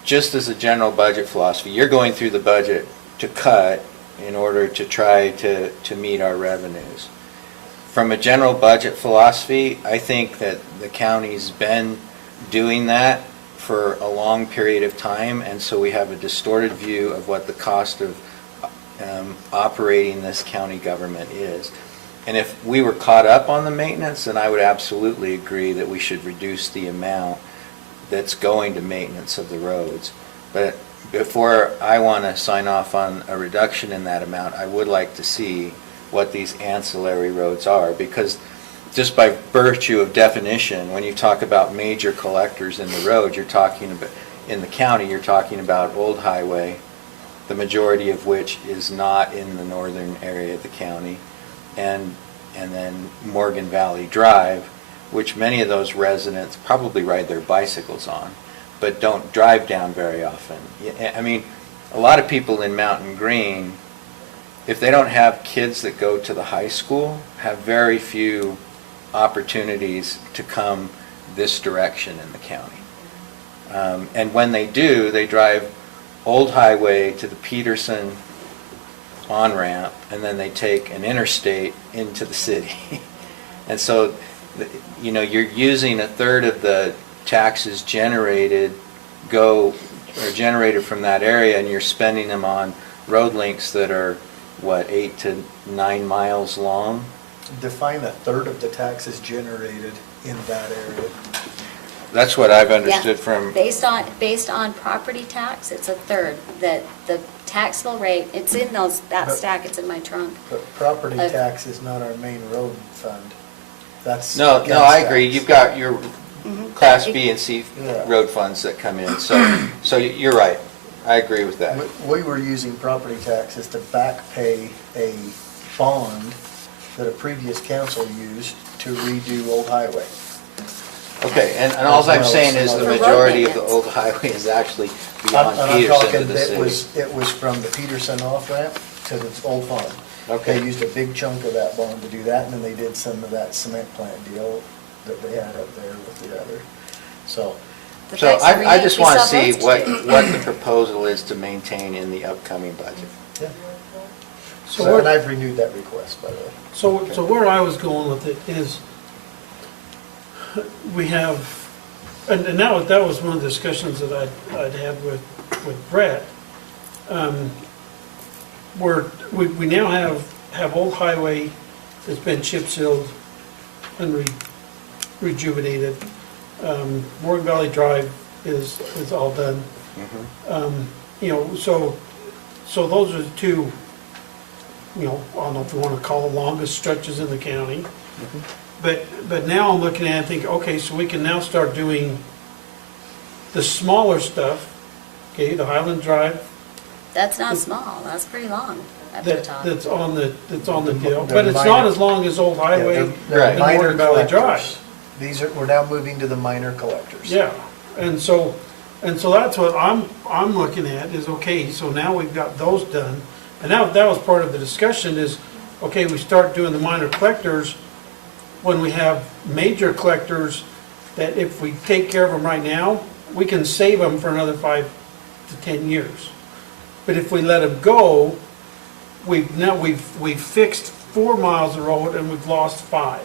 just as a general budget philosophy, you're going through the budget to cut in order to try to meet our revenues. From a general budget philosophy, I think that the county's been doing that for a long period of time, and so we have a distorted view of what the cost of operating this county government is. And if we were caught up on the maintenance, then I would absolutely agree that we should reduce the amount that's going to maintenance of the roads. But before I want to sign off on a reduction in that amount, I would like to see what these ancillary roads are, because just by virtue of definition, when you talk about major collectors in the road, you're talking about, in the county, you're talking about Old Highway, the majority of which is not in the northern area of the county, and then Morgan Valley Drive, which many of those residents probably ride their bicycles on, but don't drive down very often. I mean, a lot of people in Mountain Green, if they don't have kids that go to the high school, have very few opportunities to come this direction in the county. And when they do, they drive Old Highway to the Peterson on-ramp, and then they take an interstate into the city. And so, you're using a third of the taxes generated from that area, and you're spending them on road links that are, 8 to 9 miles long? Define a third of the taxes generated in that area. That's what I've Yeah. understood from, Based on property tax, it's a third. The taxable rate, it's in that But- stack, it's in my trunk. But property Of- tax is not our main road fund. That's. no, gas I tax. agree, you've got your Mhm. Class But B and C Yeah. road funds that come in, so you're right, I agree with that. We were using property taxes to back pay a bond that a previous council used to redo Old Highway. Okay, and all I'm saying is the For road majority of the maintenance. old highway is actually And beyond I'm Peterson talking, to the city. it was from the Peterson off-ramp to the old farm. Okay. They used a big chunk of that bond to do that, and then they did some of that cement plant deal that they had up there with the other. So, The So tax I rebate, just we want to still have see roads to do. what the proposal is to maintain in the upcoming budget. yeah. So And where, I've renewed that request, by the way. so where I was going with it is, we have, and that was one of the discussions that I'd had with Brett. We now have Old Highway that's been chip sealed and rejuvenated. Morgan Valley Drive is all done. You know, so those are the two, you know, I don't know if you want to call the longest stretches in the county. But now I'm looking at it and thinking, okay, so we can now start doing the smaller stuff, okay, the Highland Drive, That's not small, that's pretty long at the top. that's on the deal, They're but it's not minor. as long as Old Highway Yeah, they're Right. and minor Morgan Valley collectors. Drive. These are, we're now moving to the minor collectors. Yeah, and so that's what I'm looking at, is, okay, so now we've got those done. And now, that was part of the discussion is, okay, we start doing the minor collectors when we have major collectors, that if we take care of them right now, we can save them for another 5 to 10 years. But if we let them go, we've fixed 4 miles of road and we've lost 5.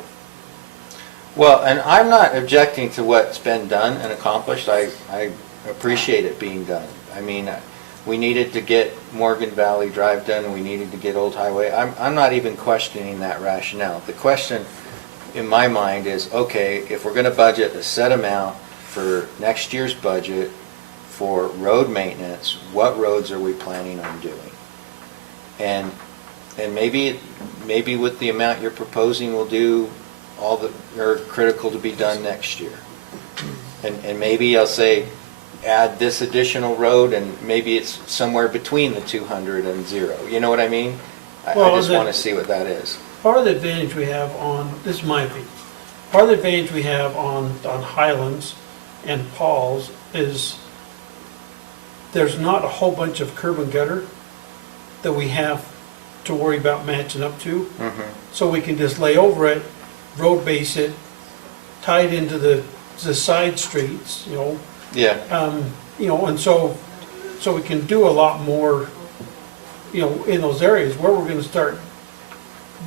Well, and I'm not objecting to what's been done and accomplished. I appreciate it being done. I mean, we needed to get Morgan Valley Drive done, we needed to get Old Highway. I'm not even questioning that rationale. The question in my mind is, okay, if we're gonna budget a set amount for next year's budget for road maintenance, what roads are we planning on doing? And maybe with the amount you're proposing, we'll do all that are critical to be done next year. And maybe I'll say, add this additional road, and maybe it's somewhere between the 200 and 0. You know what I mean? I Well, just the- want to see what that is. Part of the advantage we have on, this is my opinion, part of the advantage we have on Highlands and Paul's is there's not a whole bunch of curb and gutter that we have to worry about matching up to. So we can just lay over it, road base it, tie it into the side streets, you know. Yeah, You know, and so we can do a lot more, you know, in those areas. Where we're gonna start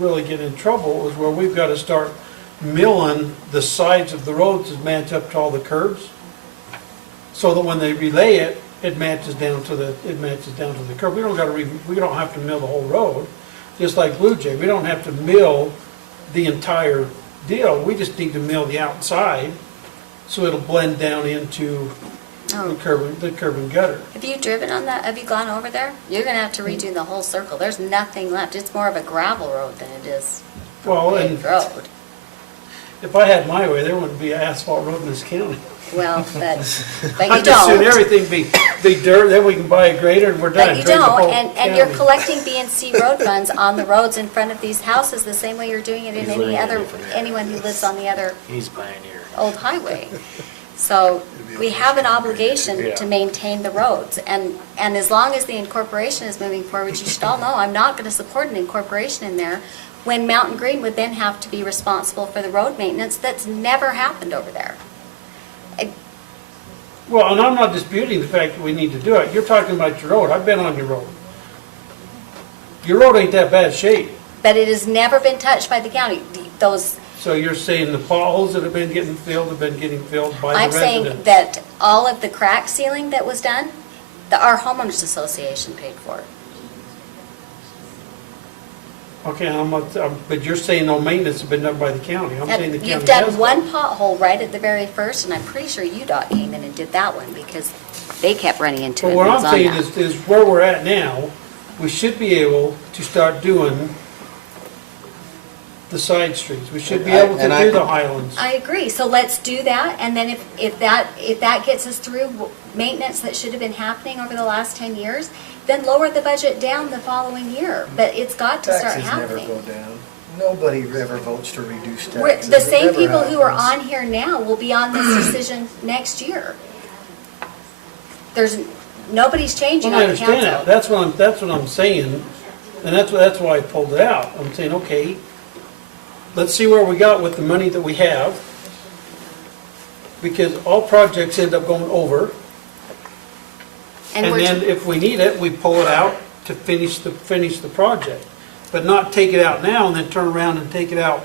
really getting in trouble is where we've gotta start milling the sides of the roads to match up to all the curbs, so that when they relay it, it matches down to the curb. We don't have to mill the whole road, just like Blue Jay. We don't have to mill the entire deal. We just need to mill the outside, so it'll blend down into the curb and gutter. Have you driven on that? Have you gone over there? You're gonna have to redo the whole circle. There's nothing left. It's more of a gravel road than it is a Well, paved and road. if I had my way, there wouldn't be an asphalt road in this county. Well, but you I'd just soon don't. everything be dirt, then we can buy a grader and we're done. But you Trade the don't, whole and you're county. collecting B and C road funds on the roads in front of these houses the same way you're doing it in anyone who lives on the other He's pioneer. old highway. So we have an obligation to maintain the roads, and as long as the incorporation is moving forward, you should all know, I'm not gonna support an incorporation in there when Mountain Green would then have to be responsible for the road maintenance that's never happened over there. Well, and I'm not disputing the fact that we need to do it. You're talking about your road. I've been on your road. Your road ain't that bad shape. But it has never been touched by the county. Those, So you're saying the potholes that have been getting filled have been getting filled by the I'm residents? saying that all of the crack sealing that was done, our homeowners association paid for it. Okay, but you're saying no maintenance has been done by the county. I'm saying the county You've has. done one pothole right at the very first, and I'm pretty sure UDOT came in and did that one because they kept running into it. But what and it I'm was on saying that. is where we're at now, we should be able to start doing the side streets. We should be able to And I- do the Highlands. I agree, so let's do that, and then if that gets us through maintenance that should have been happening over the last 10 years, then lower the budget down the following year, but it's got to start Taxes never happening. go down. Nobody ever votes to reduce We're- taxes. The It same never people who are happens. on here now will be on this decision next year. Nobody's changing Well, I on the understand that. council. That's what I'm saying, and that's why I pulled it out. I'm saying, okay, let's see where we got with the money that we have, because all projects end up going over, and we're- then if we need it, we pull it out to finish the project. But not take it out now and then turn around and take it out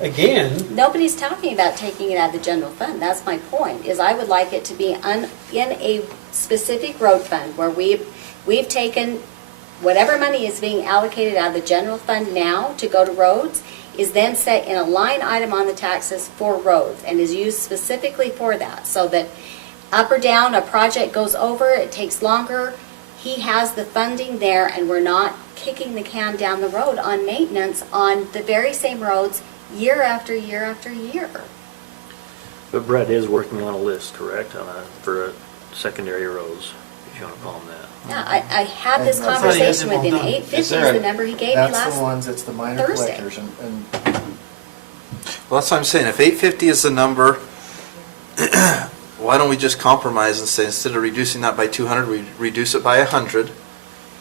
again. Nobody's talking about taking it out of the general fund, that's my point, is I would like it to be in a specific road fund where we've taken whatever money is being allocated out of the general fund now to go to roads is then set in a line item on the taxes for roads and is used specifically for that, so that up or down, a project goes over, it takes longer, he has the funding there, and we're not kicking the can down the road on maintenance on the very same roads year after year after year. But Brett is working on a list, correct, for secondary roads, if you want to call them that. Yeah, I had this And that's- conversation with him, Is there 850 is a- the number he gave me That's last. the ones, it's the minor Thursday. collectors, and Well, that's what I'm saying, if 850 is the number, why don't we just compromise and say, instead of reducing that by 200, we reduce it by 100?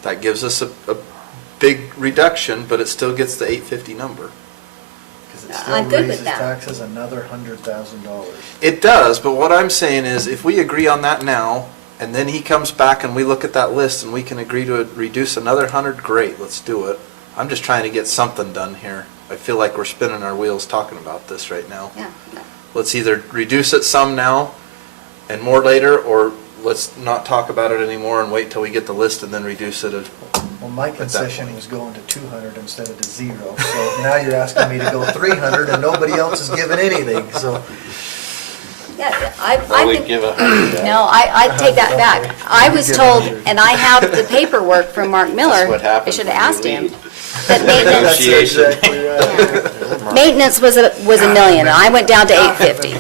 That gives us a big reduction, but it still gets the 850 number. because it I'm still good with raises that. taxes another $100,000. It does, but what I'm saying is, if we agree on that now, and then he comes back and we look at that list and we can agree to reduce another 100, great, let's do it. I'm just trying to get something done here. I feel like we're spinning our wheels talking about this right now. Yeah, Let's either reduce it some now and more later, or let's not talk about it anymore and wait till we get the list and then reduce it. Well, my that concession point. was going to 200 instead of to 0, so now you're asking me to go 300 and nobody else is giving anything, so. yeah, Well, we think. give 100. No, I take that back. I was Give told, 100. and I have the paperwork from Mark Miller. That's what I happens should when have you asked him. lead. That maintenance, Negotiation. Exactly right. maintenance was a million, and I went down to 850.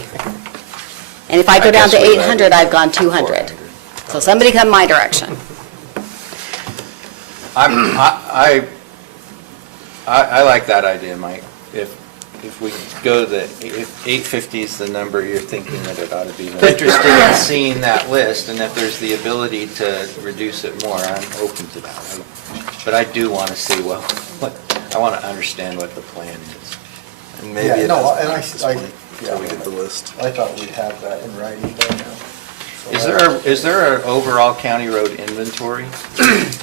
And if I go I down to guess we 800, I've gone 200. So somebody come my direction. I like that idea, Mike. If we go if 850 is the number you're thinking that it ought to be, I'm interested in seeing that list, and if there's the ability to reduce it more, I'm open to that. But I do want to see, I want to understand what the plan is. And maybe Yeah, it no, doesn't and at this point, yeah. till we get the list. I thought we'd have that in writing by now. So Is there an overall county road inventory?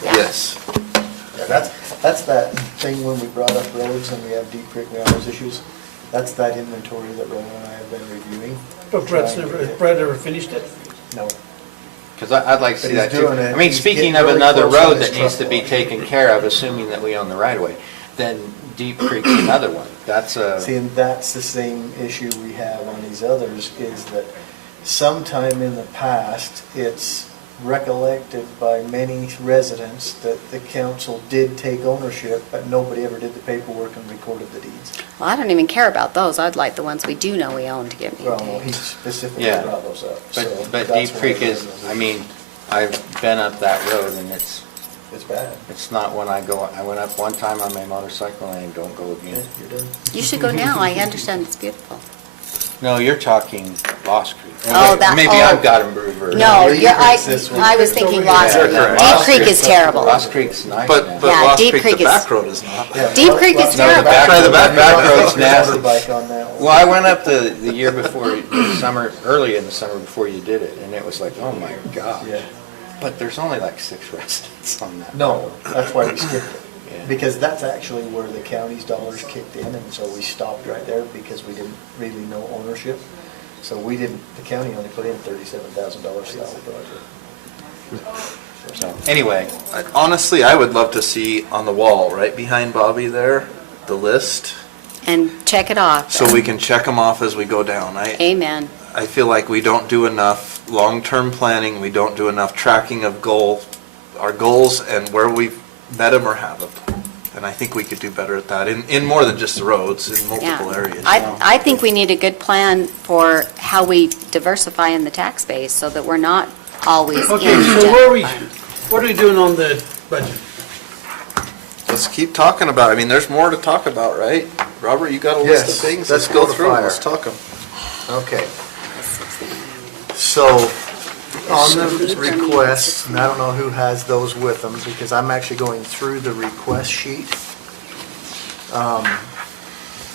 Yes. Yeah, that's that thing when we brought up roads and we have Deep Creek, we have those issues. That's that inventory that Roland and I have been reviewing. But has Brett ever finished it? No. Because I'd like to see But that he's too. doing it. I mean, He's speaking getting of really another close on road his that needs to truck be roll. taken care of, assuming that we own the right of way, then Deep Creek's another one. That's See, and that's the same issue we have on these others, is that sometime in the past, it's recollected by many residents that the council did take ownership, but nobody ever did the paperwork and recorded the deeds. Well, I don't even care about those. I'd like the ones we do know we own to get Well, he maintained. specifically Yeah. brought those up, so. But that's Deep why Creek I is, brought those I up. mean, I've been up that road and It's bad. it's not when I went up one time on my motorcycle and I don't go Yeah, again. you're done. You should go now. I understand it's beautiful. No, you're talking Lost Creek. Oh, that- Maybe oh. I've got them reversed. No, Deep I Creek's this one. was thinking Lost Yeah, Creek. correct. Deep Lost Creek is terrible. Lost Creek's nice But now. Yeah, Lost Deep Creek, Creek the is- back road is not. Yeah, Deep Creek is no, terrible. Try the back road's nasty. Motorbike on that one. Well, I went up the year before, the summer, early in the summer before you did it, and it was like, oh my God. Yeah. But there's only like 6 residents on that. No, that's why we skipped it. Yeah. Because that's actually where the county's dollars kicked in, and so we stopped right there because we didn't really know ownership. So we didn't, the county only put in $37,000 to that whole project. So, anyway, Honestly, I would love to see on the wall, right behind Bobby there, the list, And check it off. so we can check them off as we go down. Amen. I feel like we don't do enough long-term planning, we don't do enough tracking of our goals and where we've met them or haven't. And I think we could do better at that, in more than just the roads, in multiple Yeah. areas. I think we need a good plan for how we diversify in the tax base so that we're not always in. Okay, so what are we doing on the budget? Let's keep talking about, there's more to talk about, right? Robert, you got a list of Yes, things? let's Let's go go to through them, fire. let's talk them. Okay. So, on the requests, and I don't know who has those with them, because I'm actually going through the request sheet.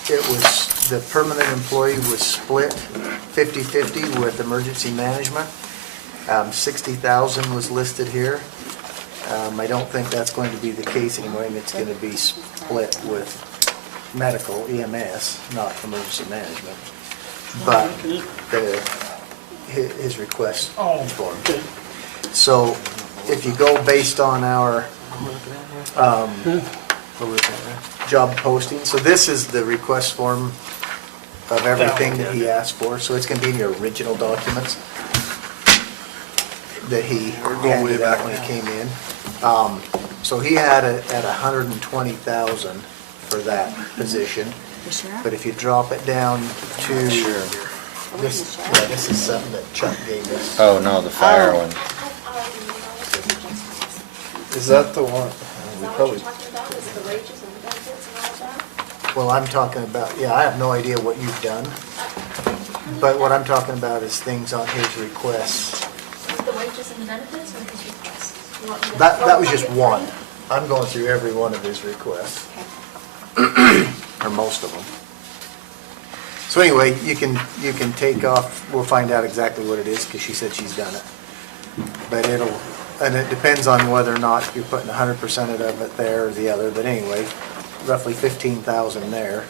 It was, the permanent employee was split 50/50 with emergency management. 60,000 was listed here. I don't think that's going to be the case anymore, and it's going to be split with medical EMS, not emergency management. But his request form. Okay. So if you go based on our job posting, so this is the request form of everything that he asked for, so it's going to be in your original documents that he handed out when he came in. So he had it at 120,000 for that position. But if you drop it down to this, yeah, this is something that Chuck gave us. oh no, the fire one. Is that the one? We Is that what probably, you're talking about, is the wages and the benefits and all of that? Well, I'm talking about, yeah, I have no idea what you've done, but what I'm talking about is things on his requests. Is the wages and the benefits or his requests? You want me to That go was through just it? one. I'm going through every one of his requests, or most of them. So anyway, you can take off, we'll find out exactly what it is, because she said she's done it. But and it depends on whether or not you're putting 100% of it there or the other, but anyway, roughly 15,000 there.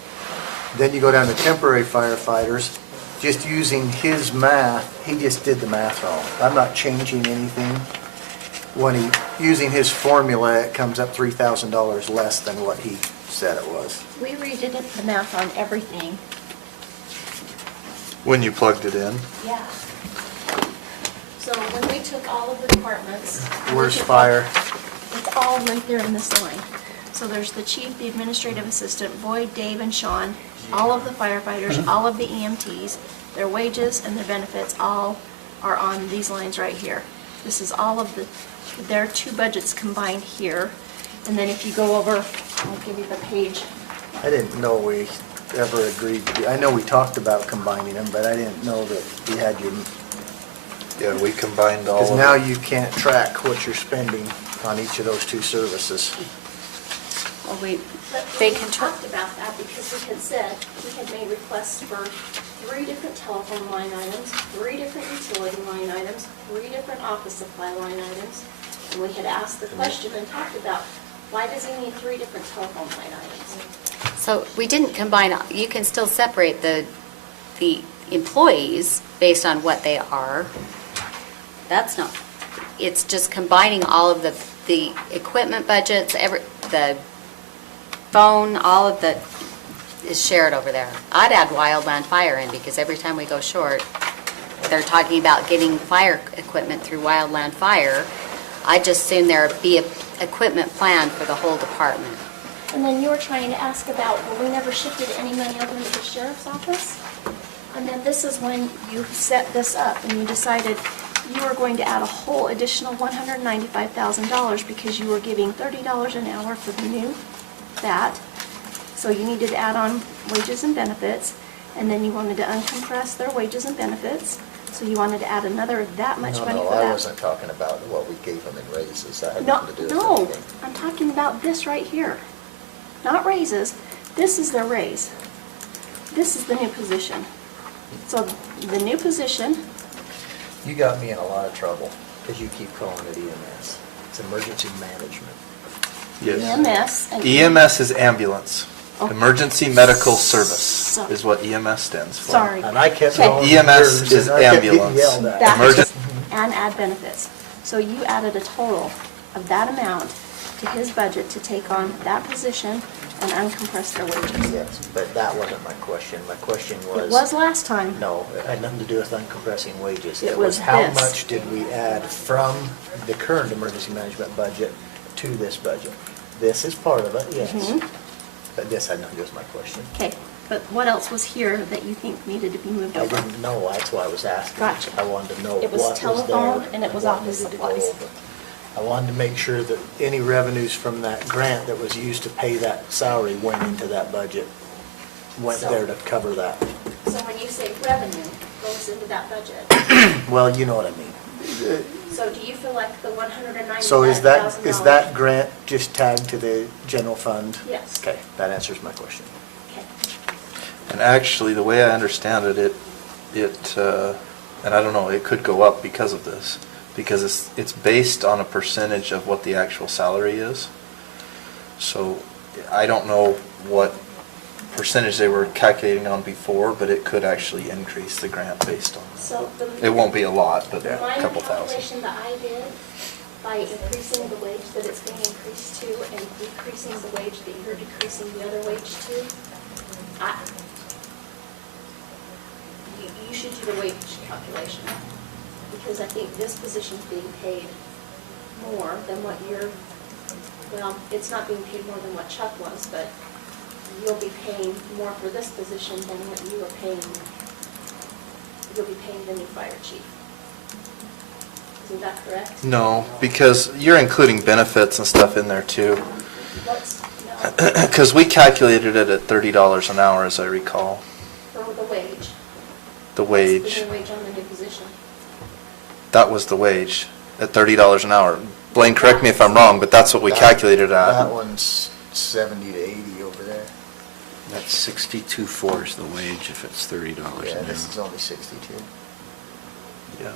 Then you go down to temporary firefighters, just using his math, he just did the math wrong. I'm not changing anything. When using his formula, it comes up $3,000 less than what he said it was. We redid it, the math on everything. when you plugged it in. Yeah. So when we took all of the departments. Where's fire? It's all right there in this line. So there's the chief, the administrative assistant, Boyd, Dave, and Sean, all of the firefighters, all of the EMTs, their wages and their benefits all are on these lines right here. This is all of their two budgets combined here. And then if you go over, I'll give you the page. I didn't know we ever agreed to do, I know we talked about combining them, but I didn't know that we had your, Yeah, we combined all because of now it. you can't track what you're spending on each of those two services. Well, we, But they we control, talked about that because we had said, we had made requests for 3 different telephone line items, 3 different utility line items, 3 different office supply line items. And we had asked the question and talked about, why does he need 3 different telephone line items? so we didn't combine, you can still separate the employees based on what they are. That's not, it's just combining all of the equipment budgets, the phone, all of the, is shared over there. I'd add wildland fire in, because every time we go short, they're talking about getting fire equipment through wildland fire. I'd just assume there'd be a equipment plan for the whole department. And then you were trying to ask about, well, we never shifted any money over to the sheriff's office? And then this is when you set this up and you decided you were going to add a whole additional $195,000 because you were giving $30 an hour for the new that. So you needed to add on wages and benefits, and then you wanted to uncompress their wages and benefits. So you wanted to add another that much money No, for that. I wasn't talking about what we gave them in raises. That had No, nothing to do with no, anything. I'm talking about this right here. Not raises. This is their raise. This is the new position. So the new position, You got me in a lot of trouble, because you keep calling it EMS. It's emergency management. Yes. EMS, and EMS is ambulance. Oh. Emergency Medical Service So- is what EMS stands for. sorry. And I kept Okay. calling EMS yours, is and I kept getting ambulance. yelled at. That Emergen- and add benefits. So you added a total of that amount to his budget to take on that position and uncompress their wages. Yes, but that wasn't my question. My question was. It was last time. No, it had nothing to do with uncompressing wages. It was how this. much did we add from the current emergency management budget to this budget? This is part of it, yes. Mhm. But this had nothing to do with my question. Okay, but what else was here that you think needed to be moved I over? didn't know, that's why I was asking. Gotcha. I wanted to know It what was was there. telephone and it was what office needed to go supplies. over. I wanted to make sure that any revenues from that grant that was used to pay that salary went into that budget, went So- there to cover that. So when you say revenue goes into that budget, Well, you know what I mean. so do you feel like the $195,000? So is that grant just tagged to the general fund? Yes. Okay, that answers my question. Okay. And actually, the way I understand it, and I don't know, it could go up because of this, because it's based on a percentage of what the actual salary is. So I don't know what percentage they were calculating on before, but it could actually increase the grant based on that. So the. It won't be a lot, but The a minor couple thousand. calculation that I did, by increasing the wage that it's being increased to and decreasing the wage that you're decreasing the other wage to, you should do the wage calculation. Because I think this position's being paid more than what you're, well, it's not being paid more than what Chuck was, but you'll be paying more for this position than what you were paying, you'll be paying the new fire chief. Isn't that correct? No, because you're including benefits and stuff in there too. What's, no, Because we calculated it at $30 an hour, as I recall, for the wage. the What's wage. the new wage on the new position? That was the wage, at $30 an hour. Blaine, correct me if I'm wrong, but that's what we calculated That at. one's 70 to 80 over there. That's 62.4 is the wage if it's $30 Yeah, an this is hour. only 62. Yeah.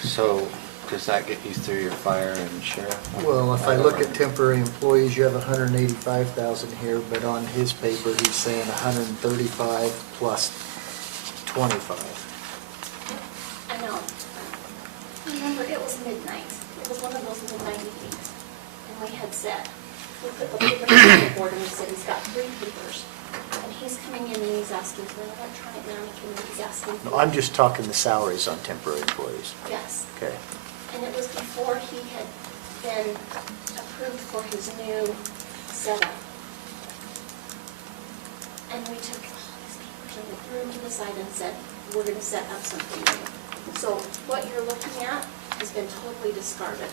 So does that get you through your fire and sheriff? Well, if I look at temporary employees, you have 185,000 here, but on his paper, he's saying 135 plus 25. I know. Remember, it was midnight. It was one of those midnight meetings. And we had said, we put the paper on the board and we said, he's got 3 papers. And he's coming in and he's asking for an electronic mannequin and he's asking for. No, I'm just talking the salaries on temporary employees. Yes. Okay. And it was before he had been approved for his new setup. And we took all these papers and we threw them to the side and said, we're gonna set up something new. So what you're looking at has been totally discarded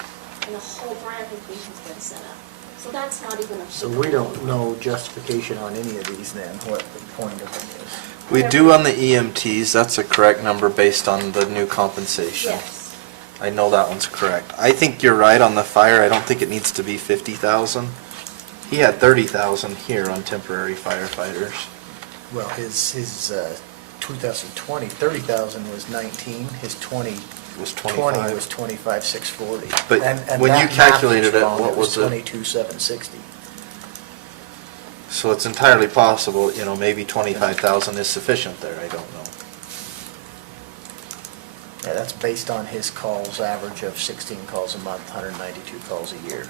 and a whole brand new thing has been set up. So that's not even a. So we don't know justification on any of these then, what the point of it is. We do on the EMTs, that's a correct number based on the new compensation. Yes. I know that one's correct. I think you're right on the fire, I don't think it needs to be 50,000. He had 30,000 here on temporary firefighters. Well, his 2020, 30,000 was 19, his 2020 Was 25. was 25,640. But And when that you math calculated was it, wrong. what was it? 22,760. So it's entirely possible, maybe 25,000 is sufficient there, I don't know. Yeah, that's based on his calls, average of 16 calls a month, 192 calls a year.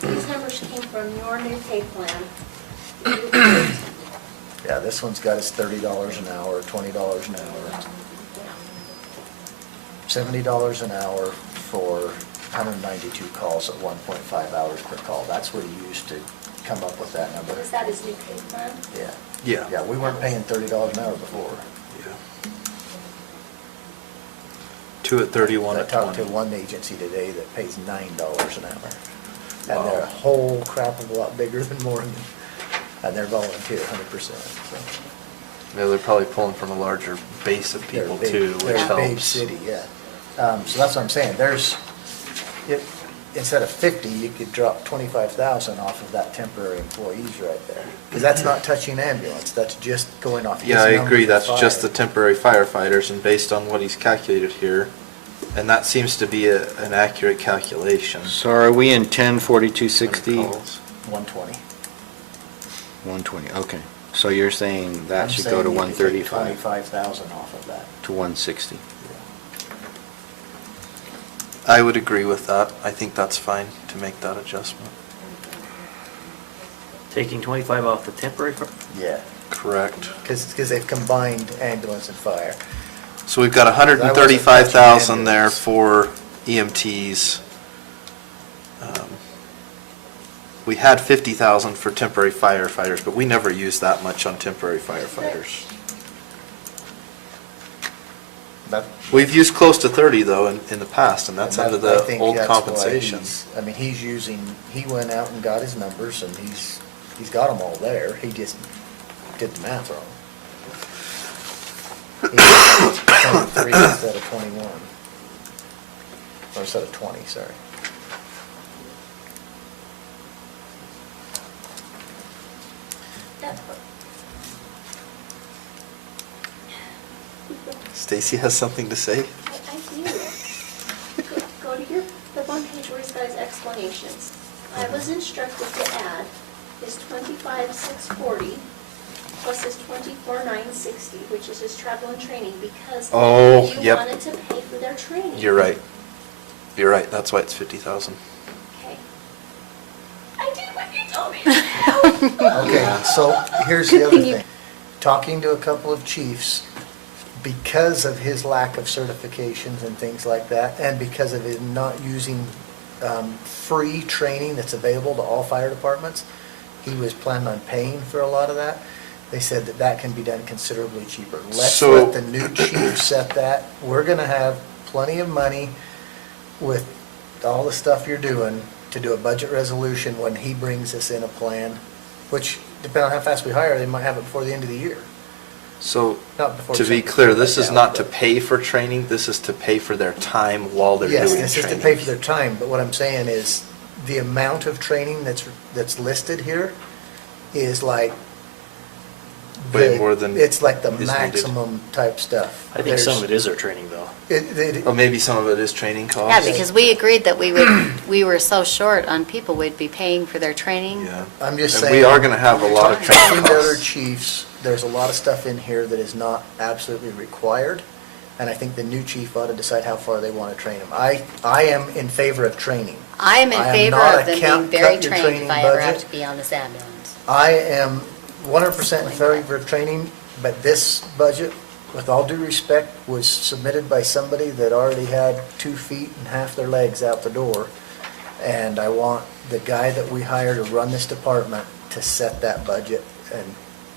These numbers came from your new pay plan. You approved. Yeah, this one's got his $30 an hour, $20 an hour, $70 an hour for 192 calls at 1.5 hours per call. That's what he used to come up with that number. Is that his new pay plan? Yeah. Yeah. Yeah, we weren't paying $30 an hour before. Yeah. 2 at 31 I at talked to 20. one agency today that pays $9 an hour. And Wow. they're a whole crap of a lot bigger than Morgan. And they're volunteer 100%. So. Yeah, they're probably pulling from a larger base of They're people big- too, which They're a big helps. city, yeah. So that's what I'm saying, instead of 50, you could drop 25,000 off of that temporary employees right there. Because that's not touching ambulance, that's just going off his Yeah, I number agree, for that's just the fire. temporary firefighters, and based on what he's calculated here, And that seems to be an accurate calculation. So are we in 104260? When it calls. 120. 120, okay. So you're saying that I'm should saying go to you could take 135 25,000 off of that. to 160? I would agree with that. I think that's fine to make that adjustment. Taking 25 off the temporary, Yeah, Correct. because they've combined ambulance and fire. So we've got 135,000 there for EMTs. We had 50,000 for temporary firefighters, but we never used that much on temporary firefighters. But We've used close to 30 though in the past, and that's And under that- I the think old that's why compensation. I mean, he went out and got his numbers, and he's got them all there, he just did the math wrong. He did 23 instead of 21. Or instead of 20, sorry. Stacy has something to say? I do. Go to the one page where he's got his explanations. I was instructed to add his 25,640 plus his 24,960, which is his travel and training, because Oh, you yep. wanted to pay for their training. You're right. You're right, that's why it's 50,000. Okay. I did what you told me to do. Okay, so here's the other thing. Talking to a couple of chiefs, because of his lack of certifications and things like that, and because of his not using free training that's available to all fire departments, he was planning on paying for a lot of that. They said that that can be done considerably cheaper. Let's So- let the new chief set that. We're gonna have plenty of money with all the stuff you're doing to do a budget resolution when he brings us in a plan, which, depending on how fast we hire, they might have it before the end of the year. So, Not before to be December, clear, this right is now, not to but- pay for training, this is to pay for their time while they're doing Yes, training. this is to pay for their time, but what I'm saying is, the amount of training that's listed here is like. Way more than It's like the is needed. maximum type stuff. I think some of it is their training though. Or maybe some of it is training Yeah, costs. because we agreed that we were so short on people, we'd be paying for their training. Yeah. I'm just And saying. we are gonna have a lot of training Talking to other costs. chiefs, there's a lot of stuff in here that is not absolutely required, and I think the new chief ought to decide how far they want to train them. I am in favor of training. I am in favor not of them a being very cut your trained if training I ever have budget. to be on this ambulance. I am 100% in favor of training, but this budget, with all due respect, was submitted by somebody that already had 2 feet and half their legs out the door. And I want the guy that we hire to run this department to set that budget and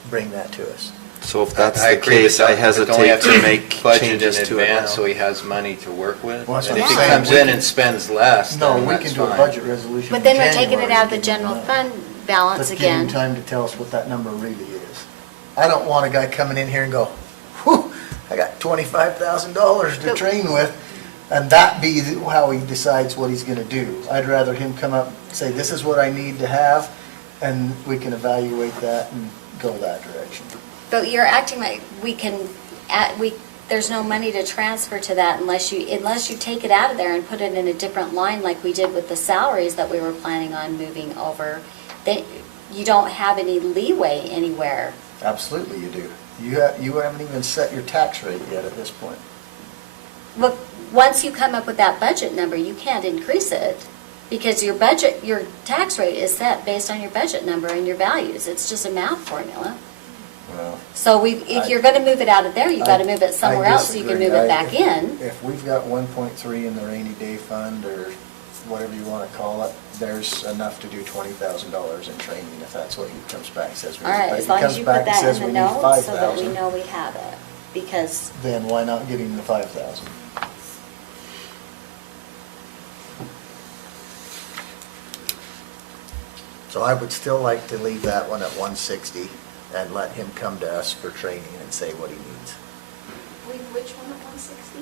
bring that to us. So if that's I the agree with case, I that, but don't we hesitate have to make budget changes in to it advance so now. he has money to work with? Well, that's And what if I'm he saying. comes in and spends less, No, then we that's can do a fine. budget resolution But in then we're taking it January out of the and give him general that. fund balance Let's give him again. time to tell us what that number really is. I don't want a guy coming in here and go, whew, I got $25,000 to But- train with, and that be how he decides what he's gonna do. I'd rather him come up and say, this is what I need to have, and we can evaluate that and go that direction. But you're acting like there's no money to transfer to that unless you take it out of there and put it in a different line like we did with the salaries that we were planning on moving over. Then you don't have any leeway anywhere. Absolutely you do. You haven't even set your tax rate yet at this point. But once you come up with that budget number, you can't increase it because your tax rate is set based on your budget number and your values. It's just a math formula. Well, So if you're gonna move it out of there, you gotta move it somewhere I else so you can disagree. move it back in. If we've got 1.3 in the rainy day fund, or whatever you want to call it, there's enough to do $20,000 in training if that's what he comes back and says we All need. right, But as if long he as comes you back put and that says in the we need notes so that we 5,000, know we have it. Because, then why not give him the 5,000? So I would still like to leave that one at 160 and let him come to us for training and say what he needs. Which one at 160?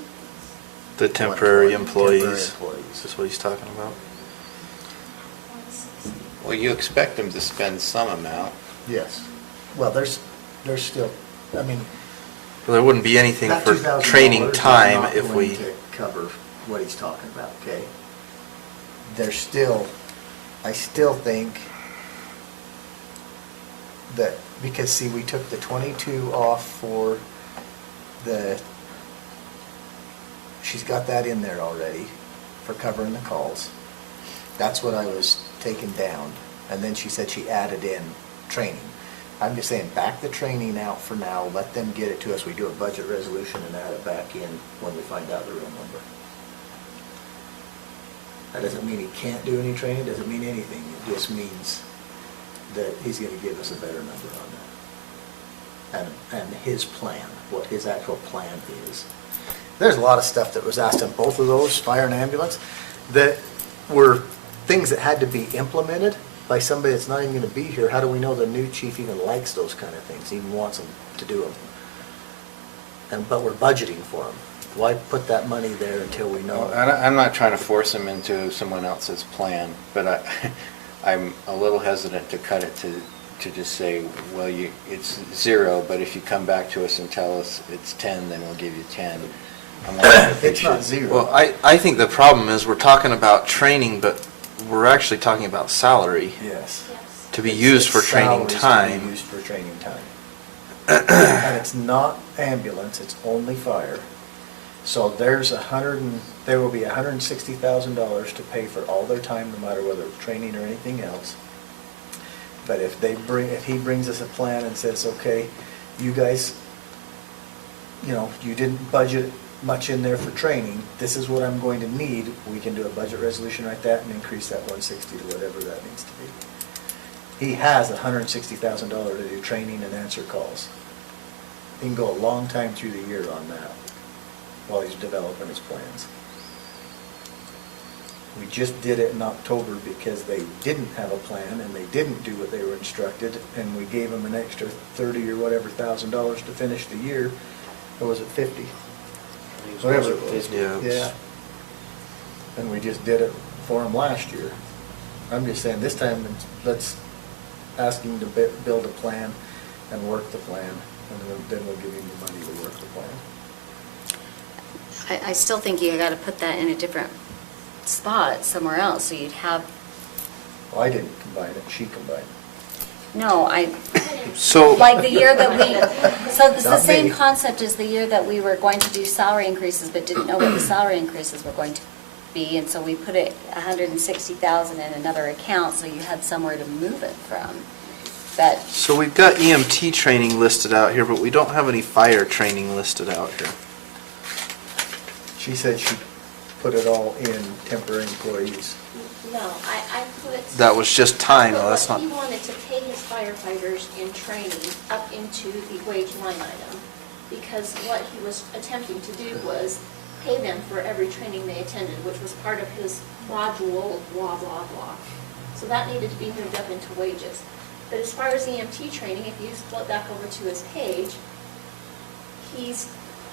The temporary 120 employees, temporary employees. is what he's talking about. 160. Well, you expect him to spend some amount. Yes. Well, there's still, I mean, Well, there wouldn't be anything that for $2,000 training is time not if going we, to cover what he's talking about, okay? I still think that, because see, we took the 22 off for she's got that in there already for covering the calls. That's what I was taking down. And then she said she added in training. I'm just saying, back the training out for now, let them get it to us. We do a budget resolution and add it back in when we find out the real number. That doesn't mean he can't do any training, doesn't mean anything. It just means that he's gonna give us a better number on that. And his plan, what his actual plan is. There's a lot of stuff that was asked on both of those, fire and ambulance, that were things that had to be implemented by somebody that's not even gonna be here. How do we know the new chief even likes those kind of things, even wants them to do them? But we're budgeting for them. Why put that money there until we know? I'm not trying to force him into someone else's plan, but I'm a little hesitant to cut it to just say, well, it's 0, but if you come back to us and tell us it's 10, then we'll give you 10. I'm wondering if we It's not should- 0. Well, I think the problem is we're talking about training, but we're actually talking about salary Yes. Yes. to be used for training Salaries to be time. used for training time. And it's not ambulance, it's only fire. So there will be $160,000 to pay for all their time, no matter whether it's training or anything else. But if he brings us a plan and says, okay, you guys, you didn't budget much in there for training, this is what I'm going to need, we can do a budget resolution like that and increase that 160 to whatever that needs to be. He has $160,000 to do training and answer calls. He can go a long time through the year on that while he's developing his plans. We just did it in October because they didn't have a plan and they didn't do what they were instructed, and we gave them an extra 30 or whatever $1,000 to finish the year. Or was it 50? Whatever it was. Yeah. And we just did it for them last year. I'm just saying, this time, let's ask him to build a plan and work the plan, and then we'll give him the money to work the plan. I still think you gotta put that in a different spot somewhere else, so you'd have, Well, I didn't combine it, she combined it. no, So, like the year that so it's the Not same me. concept as the year that we were going to do salary increases, but didn't know what the salary increases were going to be, and so we put it 160,000 in another account, so you had somewhere to move it from. But so we've got EMT training listed out here, but we don't have any fire training listed out here. She said she put it all in temporary employees. No, I put. That was just time, though, I that's put not. what he wanted to pay his firefighters in training up into the wage line item, because what he was attempting to do was pay them for every training they attended, which was part of his module, blah, blah, blah. So that needed to be moved up into wages. But as far as EMT training, if you flip back over to his page, he's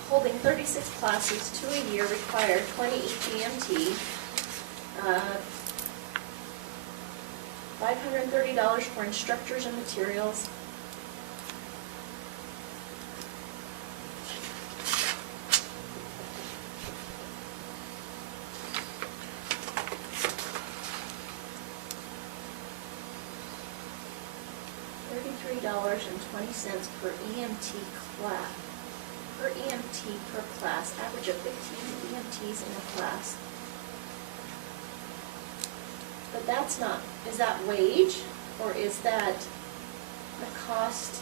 holding 36 classes, 2 a year, required 20 each EMT, $530 for instructors and materials. $33.20 per EMT class. Per EMT per class, average of 15 EMTs in a class. But that's not, is that wage, or is that the cost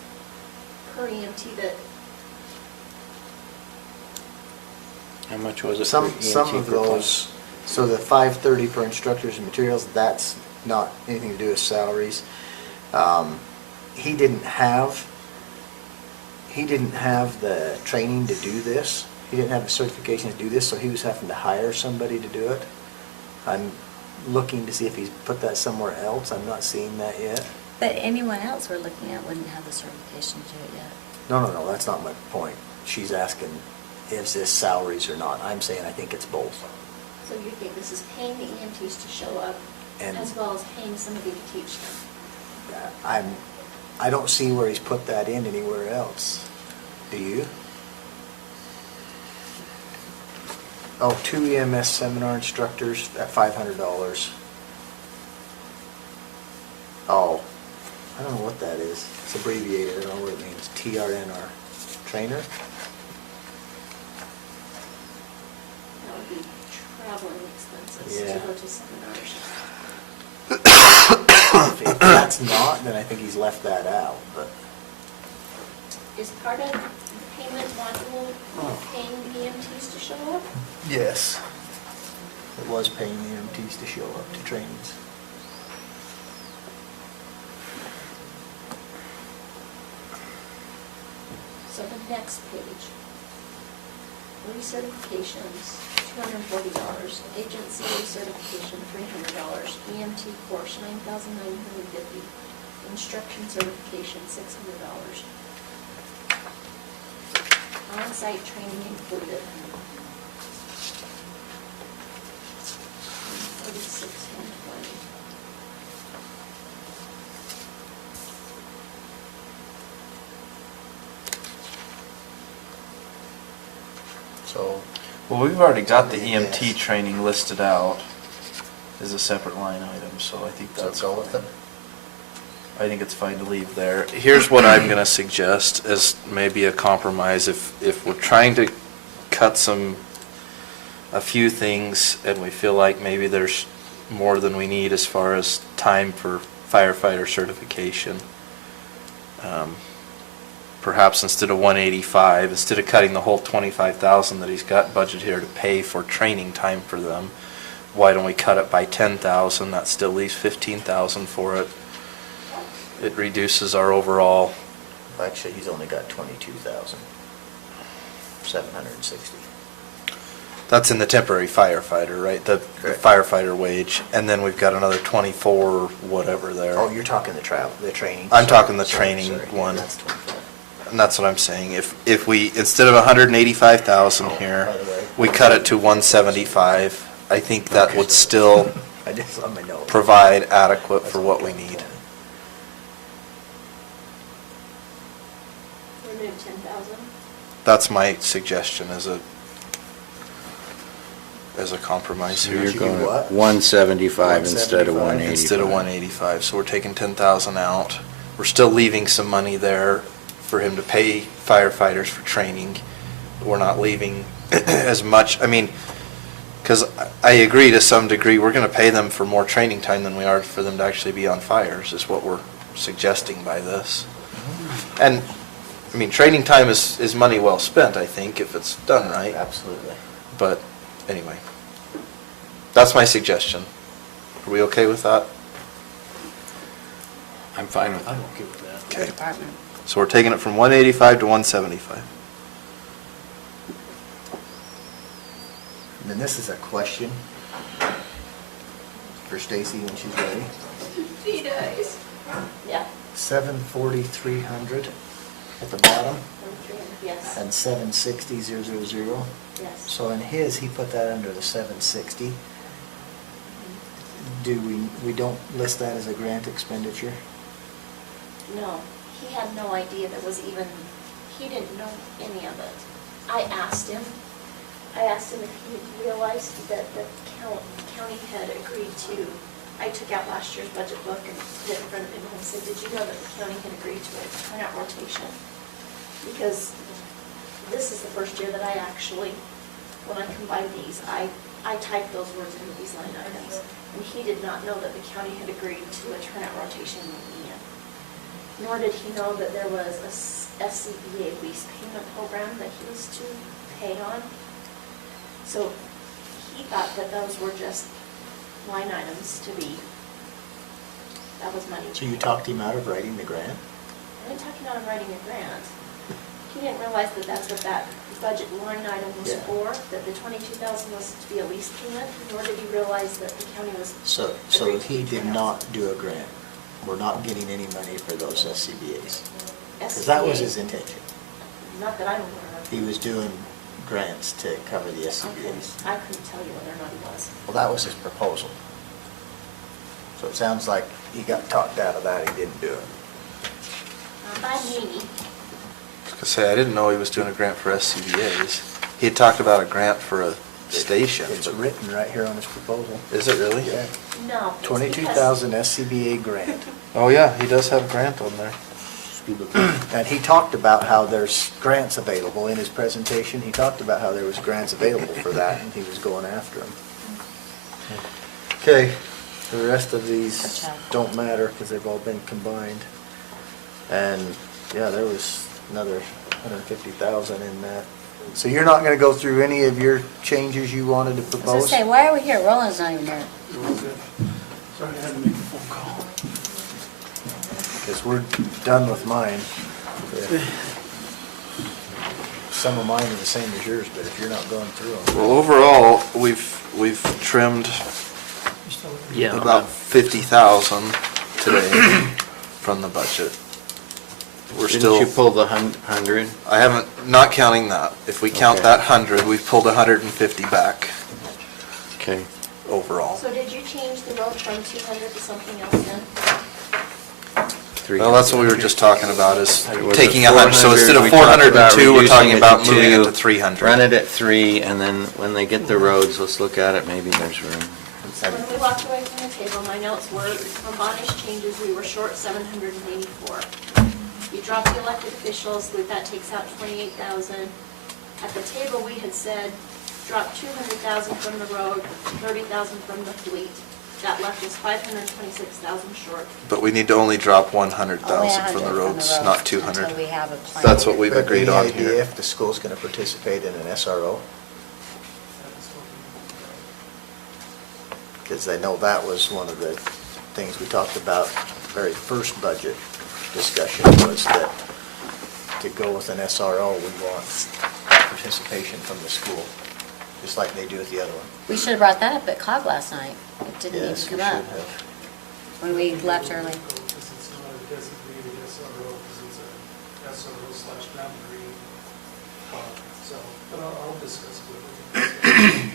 per EMT that, How much was it? Some for EMT of per class? those, so the $530 per instructors and materials, that's not anything to do with salaries. He didn't have the training to do this. He didn't have the certification to do this, so he was having to hire somebody to do it. I'm looking to see if he's put that somewhere else. I'm not seeing that yet. but anyone else we're looking at wouldn't have the certification to do it yet. No, that's not my point. She's asking, is this salaries or not? I'm saying I think it's both. so you think this is paying the EMTs to show up, And- as well as paying somebody to teach them? I don't see where he's put that in anywhere else. Do you? Oh, 2 EMS seminar instructors at $500. Oh, I don't know what that is. It's abbreviated, I don't know what it means. TRNR. Trainer? That would be traveling expenses Yeah. to go to seminars. If that's not, then I think he's left that out, but. Is part of the payment module Oh. paying the EMTs to show up? Yes. It was paying the EMTs to show up to trainings. So the next page. Recertifications, $240. Agency recertification, $300. EMT course, $9,950. Instruction certification, $600. On-site training included. 46,120. So, Well, we've already got the Yes. EMT training listed out as a separate line item, so I think so that's. go with it. I think it's fine to leave there. Here's what I'm gonna suggest as maybe a compromise, if we're trying to cut a few things, and we feel like maybe there's more than we need as far as time for firefighter certification. Perhaps instead of 185, instead of cutting the whole 25,000 that he's got budgeted here to pay for training time for them, why don't we cut it by 10,000? That still leaves 15,000 for it. It reduces our overall, Actually, he's only got 22,760. that's in the temporary firefighter, right? The Correct. firefighter wage, and then we've got another 24 or whatever there. Oh, you're talking the training? I'm talking the Sorry, training sorry. one. Yeah, that's 25. And that's what I'm saying. If we, instead of 185,000 here, By the way. we cut it to 175, I think that would still I just on my note. provide adequate for what we need. Remove 10,000. That's my suggestion as a compromise So here. you're you going do what? at 175 instead of 175? 185. Instead of 185, so we're taking 10,000 out. We're still leaving some money there for him to pay firefighters for training. We're not leaving as much, I mean, because I agree to some degree, we're going to pay them for more training time than we are for them to actually be on fires, is what we're suggesting by this. And, I mean, training time is money well spent, I think, if it's done right. Absolutely. But, anyway, that's my suggestion. Are we okay with that? I'm fine with I'm that. okay with that. Okay. Department. So we're taking it from 185 to 175. And then this is a question for Stacy when she's ready. She does. Yeah. 740,300 at the bottom 300, yes. and 760,000. Yes. So in his, he put that under the 760. Do we don't list that as a grant expenditure? No, he had no idea there was even, he didn't know any of it. I asked him if he realized that the county had agreed to, I took out last year's budget book and put it in front of him and said, did you know that the county had agreed to a turnout rotation? Because this is the first year that I actually, when I combined these, I typed those words into these line items. And he did not know that the county had agreed to a turnout rotation in Ian. Nor did he know that there was a SCBA lease payment program that he was to pay on. So he thought that those were just line items to be, that was money. So you talked him out of writing the grant? I didn't talk him out of writing a grant. He didn't realize that that's what that budget line item was Yeah. for, that the 22,000 was to be a lease payment, nor did he realize that the county was. So agreed to he do did turnouts. not do a grant. We're not getting any money for those SCBA's. Because that was SCBA. his intention. Not that I'm aware of. He was doing grants to cover the SCBA's. Okay, I couldn't tell you whether or not he was. Well, that was his proposal. So it sounds like he got talked out of that, he didn't do it. Not by me. I was gonna say, I didn't know he was doing a grant for SCBA's. He had talked about a grant for a station. It's but- written right here on his proposal. Is it really? Yeah, No. it's 22,000 SCBA grant. Oh, yeah, he does have grant on there. And he talked about how there's grants available in his presentation. He talked about how there was grants available for that, and he was going after them. Okay, the rest of these Gotcha. don't matter because they've all been combined. And, yeah, there was another 150,000 in that. So you're not gonna go through any of your changes you wanted to I was gonna propose? say, why are we here? Roland's not even here. Sorry, I had to make a phone call. Because we're done with mine. Some of mine are the same as yours, but if you're not going through them. Well, overall, we've trimmed Yeah. about 50,000 today from the budget. We're Didn't still, you pull the 100? I haven't, not counting that. If we count Okay. that 100, we've pulled 150 back Okay. overall. So did you change the road from 200 to something else then? Well, that's what we were just talking about, is Was it taking 100, so instead of 400, we talked 402, we're reducing talking it about to moving it 2, to 300. Run it at 3, and then when they get the roads, let's look at it, maybe there's room. So when we walked away from the table, my notes were, from Bonnie's changes, we were short 784. You dropped the elected officials, that takes out 28,000. At the table, we had said, drop 200,000 from the road, 30,000 from the fleet. That left us 526,000 short. But we need to only drop Only 100,000 from the 100 roads, not 200. Until we have a plan. That's what we've But agreed any on idea here. if the school's gonna participate in an SRO? Because I know that was one of the things we talked about, very first budget discussion, was that to go with an SRO, we want participation from the school, just like they do with the other one. We should have brought that up at COG last night. It didn't even Yes, we come should up have. when we left early. Because it's not a designated SRO, because it's a SRO/boundary fund, so, but I'll discuss it with them.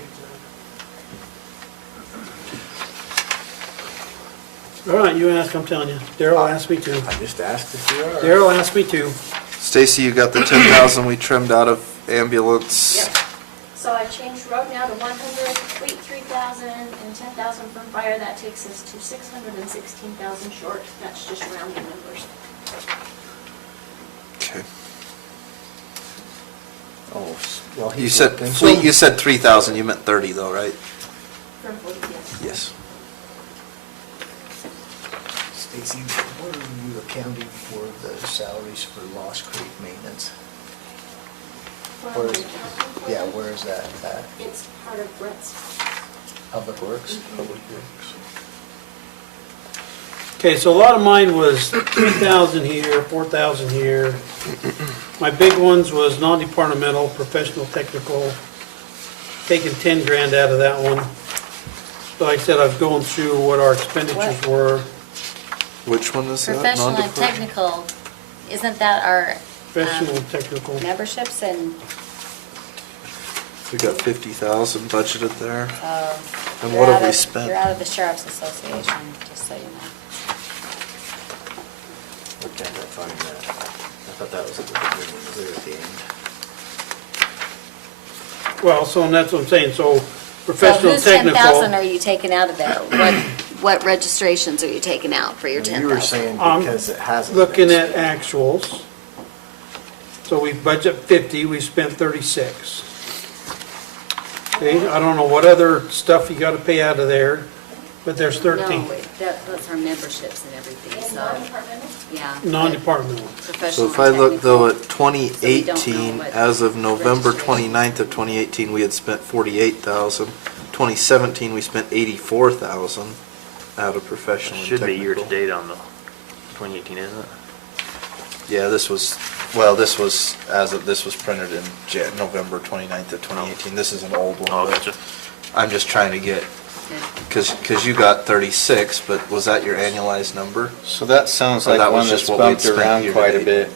All right, you ask, I'm telling you. Daryl asked me to. I just asked if you are. Daryl asked me to. Stacy, you got the 10,000 we trimmed out of ambulance. Yep. So I changed road now to 100, fleet 3,000, and 10,000 from fire. That takes us to 616,000 short. That's just rounding numbers. Okay. Oh, well, he's You said, looking. fleet, you said 3,000, you meant 30 though, right? From fleet, yes. Yes. Stacy, what are you accounting for the salaries for Lost Creek maintenance? Where Where am I is- accounting for Yeah, them? where is that at? It's part of Brett's. Public Works? Public Works. Okay, so a lot of mine was 3,000 here, 4,000 here. My big ones was non-departmental, professional, technical, taking 10 grand out of that one. So like I said, I was going through what our expenditures What? were. Which one is that? Professional and Non-departmental? technical, isn't that our Professional, technical. memberships and, We got 50,000 budgeted there. And you're what have out we of- spent? You're out of the Sheriff's Association, just so you know. Where can't I find that? I thought that was at the beginning, clear at the end. Well, so and that's what I'm saying, so So professional, whose 10,000 are technical. you taking out of there? What registrations are you taking out for your 10,000? You were saying because it hasn't. Looking been at spent. actuals. So we budget 50, we spent 36. Okay, I don't know what other stuff you gotta pay out of there, but there's 13. No, that's our memberships and everything, And so, non-departmental? yeah. Non-departmental. So Professional if I look though and at So we don't 2018, know what as of November registration. 29th of 2018, we had spent 48,000. 2017, we spent 84,000 out of professional and Should be technical. year-to-date on the 2018, isn't it? Yeah, this was, well, this was, this was printed in November 29th of 2018. This is an old one. Oh, but gotcha. I'm just trying to get, because you got 36, but was that your annualized number? So that sounds Or like that was one just that's what we'd bumped spent around year to quite a date? bit.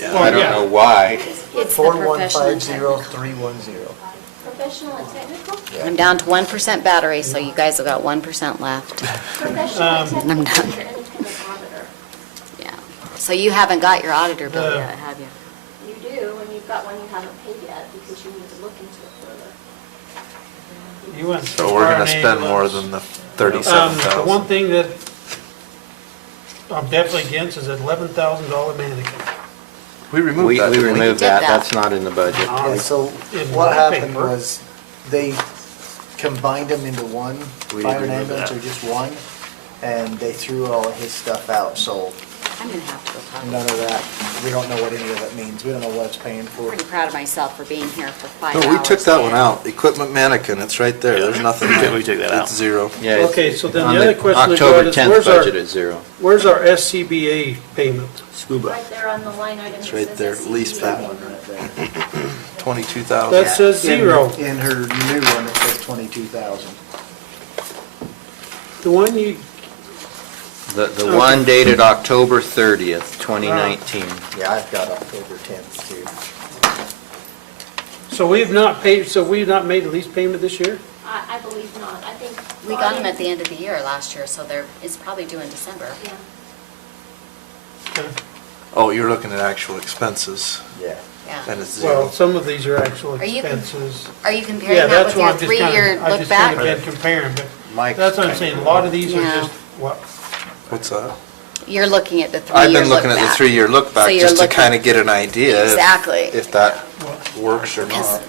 Yeah. Well, I don't yeah. know why. It's the professional and technical. 4150310. Professional and technical? I'm down to 1% battery, so you guys have got 1% left. Professional and technical I'm done. is your independent auditor. Yeah. So you haven't got your auditor bill No. yet, have you? You do, and you've got one you haven't paid yet because you need to look into it further. You went. So we're gonna spend more than the 37,000. The one thing that I'm definitely against is that $11,000 mannequin. We removed We that, didn't we? removed Did that, that. that's not in the budget. Yeah, so In what my happened paper. was they combined them into one, We fire and agree with ambulance that. are just one, and they threw all of his stuff out, so I'm gonna have to go talk. none of that, we don't know what any of it means. We don't know what it's paying I'm for. pretty proud of myself for being here for 5 No, hours. we took that one and- out. Equipment mannequin, it's right there. There's nothing. We took that out. It's zero. Yeah, it's- Okay, so then on the other question I got October is, 10th where's our, budget is zero. where's our SCBA payment? Scuba. Right there on the line item. It's that right says there, SCBA. lease That payment, one right there. 22,000. That says zero. In her new one, it says 22,000. The one you, The one dated October 30th, 2019. Yeah, I've got October 10th too. so we've not paid, so we've not made a lease payment this year? I believe not. I think. We got them at the end of the year last year, so it's probably due in December. Yeah. Okay. Oh, you're looking at actual expenses, Yeah. Yeah. and it's Well, zero. some of these are actual Are you- expenses. Are you Yeah, comparing that that's with what your I'm just kind three-year of, I look just kind back? of been comparing, but Mike's that's what I'm kind saying, a of- lot of these are Yeah. just, what, What's that? You're looking at the I've three-year been look looking at the back. 3-year look So back you're just to looking- kind of get an idea. Exactly. If that works or Because not.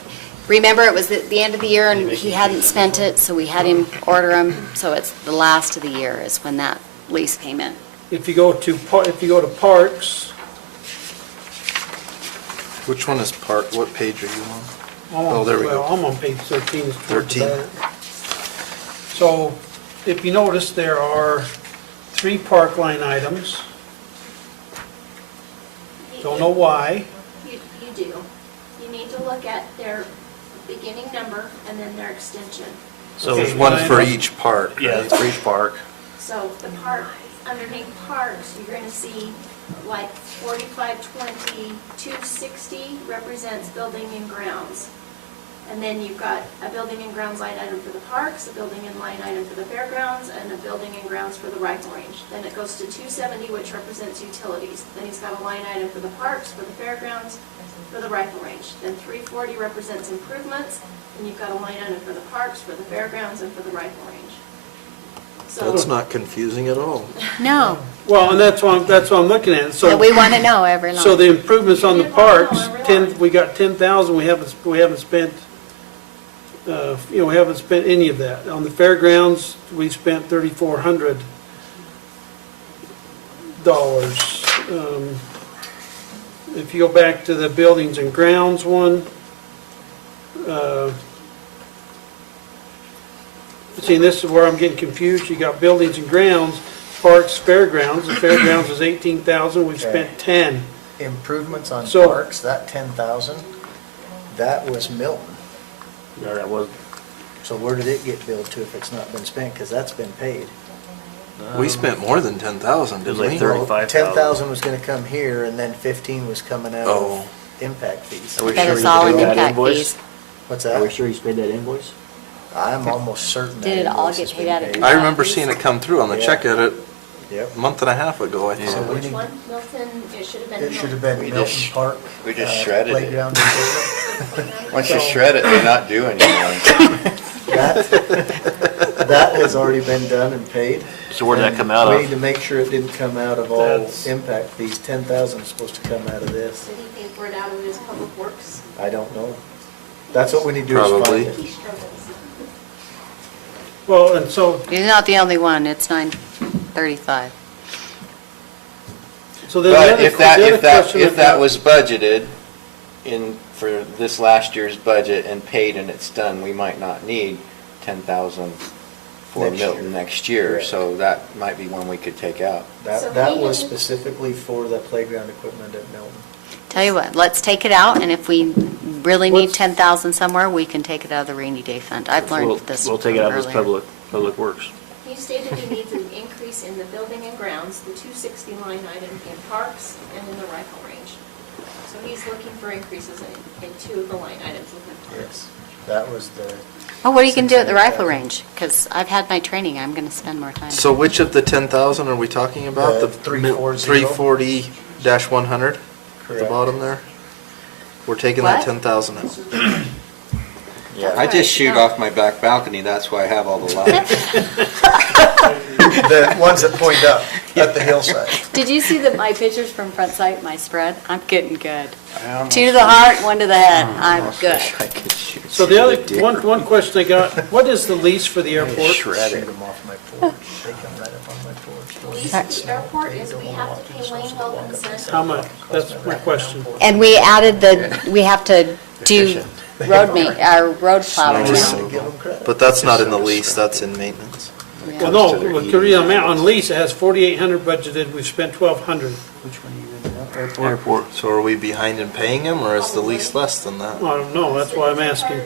remember, it was at the end of the year and he hadn't spent it, so we had him order them. So it's the last of the year is when that lease payment. if you go to, if you go to parks, Which one is part, what page are you on? I'm Oh, on, there we go. well, I'm on page 13. is towards the 13. back. So if you notice, there are 3 park line items. Don't know why. You do. You need to look at their beginning number and then their extension. So Okay. There's one for each part. Yeah, right? it's for each park. So the park, underneath parks, you're gonna see like 4520, 260 represents building and grounds. And then you've got a building and grounds line item for the parks, a building and line item for the fairgrounds, and a building and grounds for the rifle range. Then it goes to 270, which represents utilities. Then he's got a line item for the parks, for the fairgrounds, for the rifle range. Then 340 represents improvements, and you've got a line item for the parks, for the fairgrounds, and for the rifle range. So That's not confusing at all. No, Well, and that's what I'm looking at. so So, we want to know every line. so the improvements on the You didn't wanna know parks, every 10, line. we got 10,000, we haven't spent, we haven't spent any of that. On the fairgrounds, we spent $3,400. If you go back to the buildings and grounds one, see, this is where I'm getting confused. You got buildings and grounds, parks, fairgrounds. The fairgrounds was 18,000, we've spent 10. Improvements on So- parks, that 10,000, that was Milton. Yeah, that was, So where did it get billed to if it's not been spent? Because that's been paid. We spent more than 10,000, It was didn't like we? 30. Well, 35,000. 10,000 was gonna come here, and then 15 was coming out Oh. of impact fees. Are we But sure it's you all paid in that impact invoice? fees. What's Are we that? sure he's paid that invoice? I'm almost certain that Did it all invoice get has paid been out of paid. I remember seeing it come through on the Yeah. check edit Yep. a month and a half ago, I So thought. we which need- one? Milton, it should have been. It should have been We Milton just- Park. we just shredded it. Playground equipment. Once you shred it, they're not due anymore. That has already been done and paid. So where'd that And come out We of? need to make sure it didn't come out of all That's- impact fees. 10,000 is supposed to come out of this. Did he pay for it out of his public works? I don't know. That's what we need to do is Probably. find it. He struggles. Well, and so, You're not the only one, it's 935. so then the But other, if that, the other if that, question if I've that got- was budgeted in, for this last year's budget and paid and it's done, we might not need 10,000 for Next year. Milton next year, Correct. so that might be one we could take out. So That he was didn't- specifically for the playground equipment at Milton. Tell you what, let's take it out, and if we really need What's- 10,000 somewhere, we can take it out of the rainy day fund. I've We'll learned this we'll from take it out of his earlier. public works. He stated he needs an increase in the building and grounds, the 260 line item in parks and in the rifle range. So he's looking for increases in 2 of the line items within parks. Yes. That was the, Oh, what are you going to do at the rifle 600,000. range? Because I've had my training, I'm going to spend more time. So which of the 10,000 are we talking about? The 340. 340-100 at the Correct. bottom there? We're taking What? that 10,000 out. Yeah. I just shoot off my back balcony, that's why I have all the lights. The ones that point up at the hillside. Did you see my pictures from front sight, my spread? I'm getting good. I almost- 2 to the heart, 1 to the head. I I'm almost good. wish I could shoot So through the other, deer. one question I got, what is the lease for the airport? Shoot them off my porch. They come right up on my porch. Lease at the airport is we have to pay Wayne Wilkinson. How much? That's my question. And we added we have to do our road plowing now. But that's not in the lease, that's in maintenance. Well, no, with Korea on lease, it has 4,800 budgeted, we've spent 1,200. Which one are you in now? Airport. So are we behind in paying him, or is the lease less than that? I don't know, that's why I'm asking.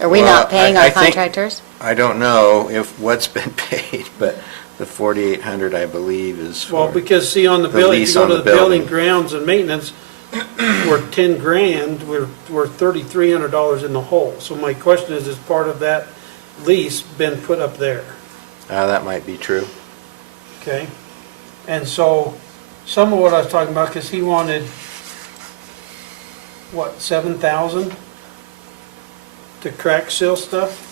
Are we Well, not paying I our think- contractors? I don't know if what's been paid, but the 4,800, I believe, is for. Well, because see, on the The building, if lease you go on to the the building building. grounds and maintenance, we're 10 grand, we're $3,300 in the hole. So my question is part of that lease been put up there? That might be true. Okay? And so, some of what I was talking about, because he wanted, what, 7,000 to crack seal stuff?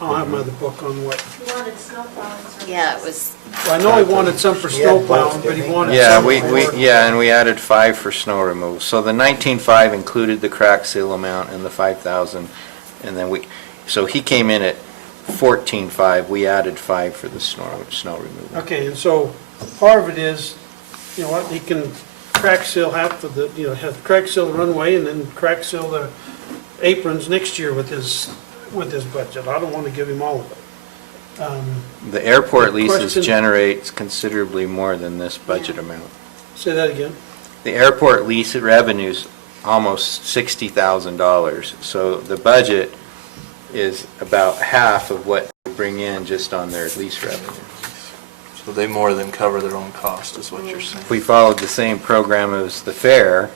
I don't have my other book on what, You wanted snow plowing services. Yeah, it was, well, I know he wanted some for snow plowing, but he wanted Yeah, some we, for. and we added 5 for snow removal. So the 19.5 included the crack seal amount and the 5,000, and then so he came in at 14.5, we added 5 for the snow removal. Okay, and so part of it is, you know what, he can crack seal half of the, have crack seal the runway and then crack seal the aprons next year with his budget. I don't want to give him all of it. The airport The leases question- generates considerably more than this budget amount. Say that again. The airport lease revenue's almost $60,000, so the budget is about half of what they bring in just on their lease revenue. So they more than cover their own cost, is what you're saying. If we followed the same program as the fair,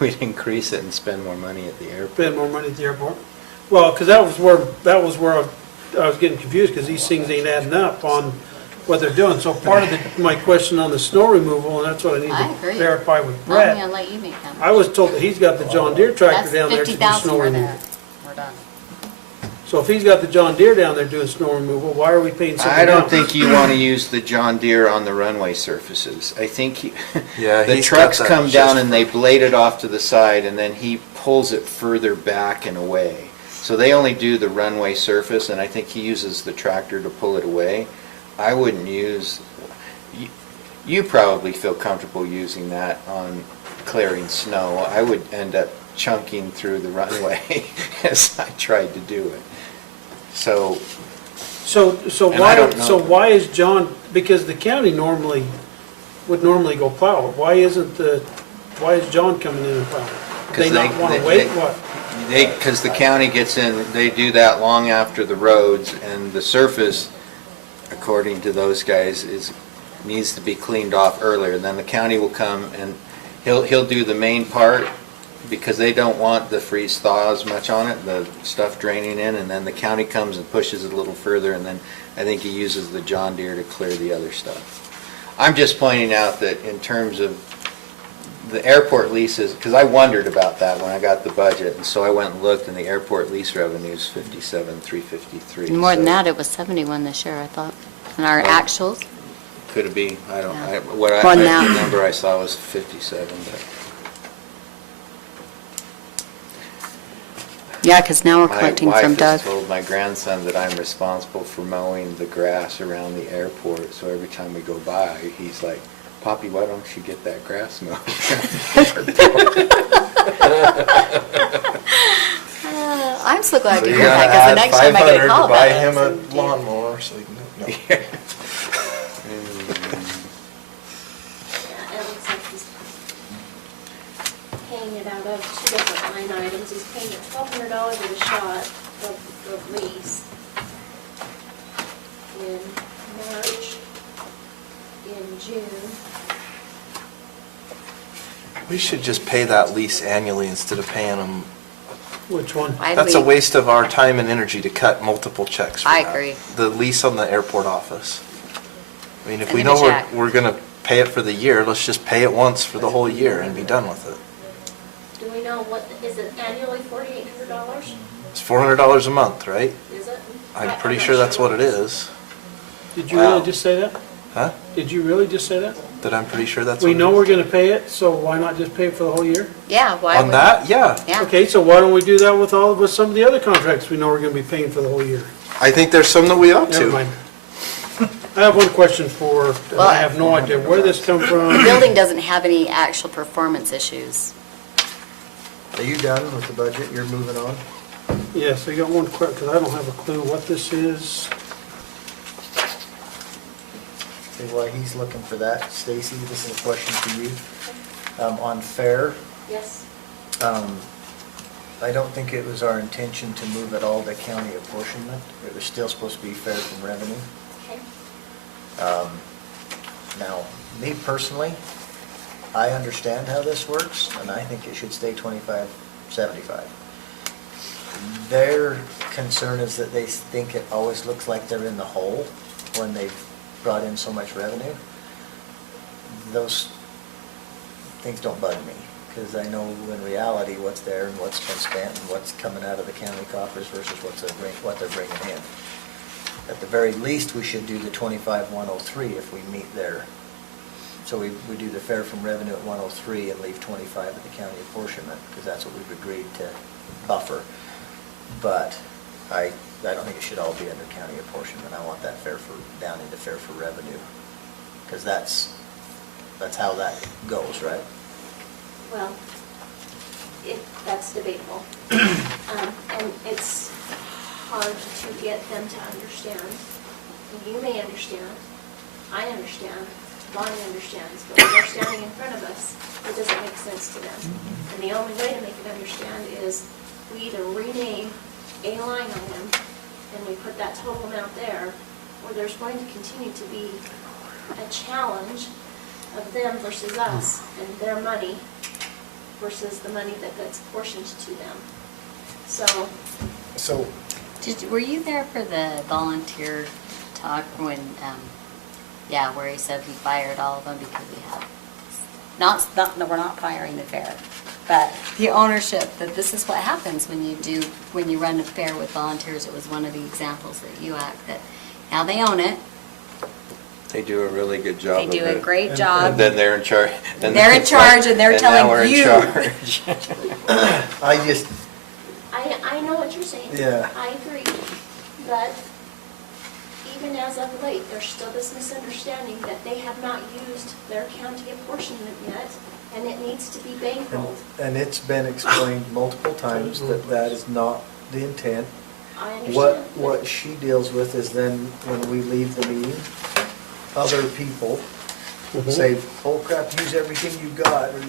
we'd increase it and spend more money at the airport. Spend more money at the airport. Well, because that was where I was getting confused, because these things ain't adding up on what they're doing. So part of my question on the snow removal, and that's what I need I to agree. verify with I'm Brett. gonna let you make that. I was told that he's got the John Deere tractor That's down there to do 50,000, snow we're removal. there. We're done. So if he's got the John Deere down there doing snow removal, why are we paying something I don't else? think you want to use the John Deere on the runway surfaces. I think Yeah, the he's got trucks that come just down and for- they blade it off to the side, and then he pulls it further back and away. So they only do the runway surface, and I think he uses the tractor to pull it away. I wouldn't use, you probably feel comfortable using that on clearing snow. I would end up chunking through the runway as I tried to do it. So, So And I don't know. why is John, because the county would normally go plow it, why is John coming in and plowing it? They 'Cause not want to wait, what? because the county gets in, they do that long after the roads, and the surface, according to those guys, needs to be cleaned off earlier. Then the county will come and he'll do the main part, because they don't want the freeze thaw as much on it, the stuff draining in, and then the county comes and pushes it a little further, and then I think he uses the John Deere to clear the other stuff. I'm just pointing out that in terms of the airport leases, because I wondered about that when I got the budget, and so I went and looked, and the airport lease revenue is 57,353. More than so that, it was 71 this year, I thought. And our Oh. actuals, Could it be? I don't, Yeah. the More than that. number I saw was 57, but. yeah, because now we're collecting from My wife Doug. has told my grandson that I'm responsible for mowing the grass around the airport, so every time we go by, he's like, "Poppy, why don't you get that grass mowed?" I'm so glad So to you hear that, gotta because the add next time I get a 500 call to buy about him it. a lawnmower, so he can, no. Yeah, it looks like he's paying it out of 2 different line items. He's paying it $1,200 at a shot of lease in March, in June. We should just pay that lease annually instead of paying them. Which one? Why do That's a we- waste of our time and energy to cut multiple checks for I that. agree. The lease on the airport office. I mean, if And we then know a check. we're gonna pay it for the year, let's just pay it once for the whole year and be done with it. Do we we know what, is it annually $4,800? It's $400 a month, right? Is it? I'm pretty sure that's what it is. Did you really Wow. just say that? Huh? Did you really just say that? That I'm pretty sure that's what We it know is. we're gonna pay it, so why not just pay it for the whole year? Yeah, why On would? that, yeah. Yeah. Okay, so why don't we do that with some of the other contracts we know we're gonna be paying for the whole year? I think there's some that we ought Never to. mind. I have one question for, Well, I have no idea where this come The from. building doesn't have any actual performance issues. Are you done with the budget? You're moving on? Yes, I got one question, because I don't have a clue what this is. See why he's looking for that. Stacy, this is a question for you. On fair, Yes. I don't think it was our intention to move it all to county apportionment. It was still supposed to be fair from revenue. Okay. Now, me personally, I understand how this works, and I think it should stay 25/75. Their concern is that they think it always looks like they're in the hole when they've brought in so much revenue. Those things don't bug me, because I know in reality what's there and what's been spent and what's coming out of the county coffers versus what they're bringing in. At the very least, we should do the 25/103 if we meet there. So we do the fair from revenue at 103 and leave 25 at the county apportionment, because that's what we've agreed to buffer. But I don't think it should all be under county apportionment. I want that down into fair for revenue, because that's how that goes, right? Well, that's debatable. And it's hard to get them to understand. You may understand, I understand, Bonnie understands, but when they're standing in front of us, it doesn't make sense to them. And the only way to make it understand is we either rename a line item and we put that total amount there, or there's going to continue to be a challenge of them versus us and their money versus the money that gets portioned to them. So, Were you there for the volunteer talk when, where he said he fired all of them because he had, no, we're not firing the fair, but the ownership, that this is what happens when you run a fair with volunteers. It was one of the examples that you act, that now they own it, They do a really good job they of do a it. great And job. then they're in charge. They're in charge and they're telling you. And now we're in charge. I know what you're saying. Yeah. I agree, but even as of late, there's still this misunderstanding that they have not used their county apportionment yet, and it needs to be bankrolled. And it's been explained multiple times that that is not the intent. I understand. What she deals with is then when we leave the meeting, other people say, oh crap, use everything you got, or,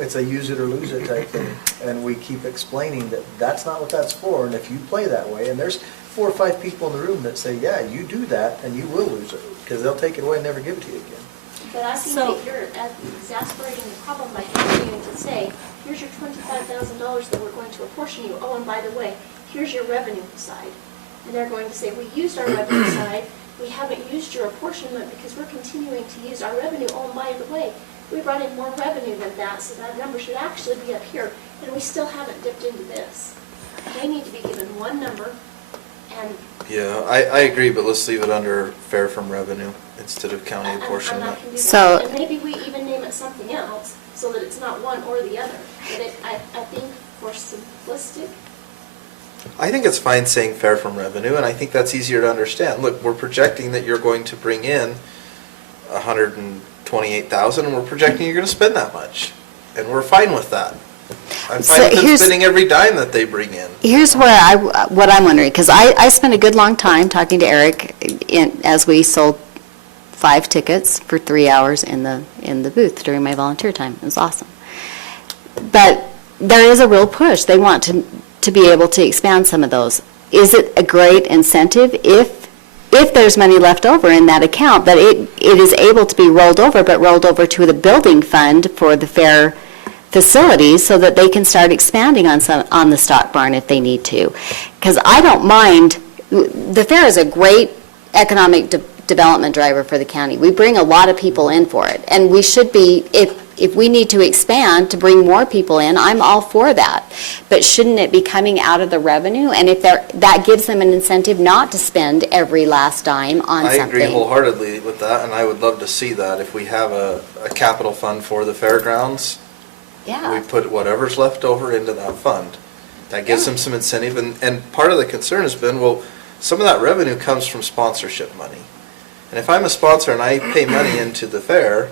it's a use it or lose it type thing. And we keep explaining that that's not what that's for, and if you play that way, and there's 4 or 5 people in the room that say, yeah, you do that, and you will lose it, because they'll take it away and never give it to you again. But I think that you're exasperating the problem by continuing to say, here's your $25,000 that we're going to apportion you. Oh, and by the way, here's your revenue side. And they're going to say, we used our revenue side, we haven't used your apportionment because we're continuing to use our revenue. Oh, and by the way, we brought in more revenue than that, so that number should actually be up here, and we still haven't dipped into this. They need to be given one number, and Yeah, I agree, but let's leave it under fair from revenue instead of county and I apportionment. can do So- that. And maybe we even name it something else, so that it's not one or the other. But I think for simplistic, I think it's fine saying fair from revenue, and I think that's easier to understand. Look, we're projecting that you're going to bring in $128,000, and we're projecting you're going to spend that much, and we're fine with that. I'm So fine with them here's- spending every dime that they bring in. Here's where what I'm wondering, because I spent a good long time talking to Eric as we sold 5 tickets for 3 hours in the booth during my volunteer time. It was awesome. But there is a real push. They want to be able to expand some of those. Is it a great incentive if there's money left over in that account, that it is able to be rolled over, but rolled over to the building fund for the fair facilities so that they can start expanding on the stock barn if they need to? Because I don't mind, the fair is a great economic development driver for the county. We bring a lot of people in for it, and we should be, if if we need to expand to bring more people in, I'm all for that. But shouldn't it be coming out of the revenue? And if that gives them an incentive not to spend every last dime on I something. agree wholeheartedly with that, and I would love to see that. If we have a capital fund for the fairgrounds, we Yeah, put whatever's left over into that fund. That gives them some incentive, and part of the concern has been, well, some of that revenue comes from sponsorship money. And if I'm a sponsor and I pay money into the fair,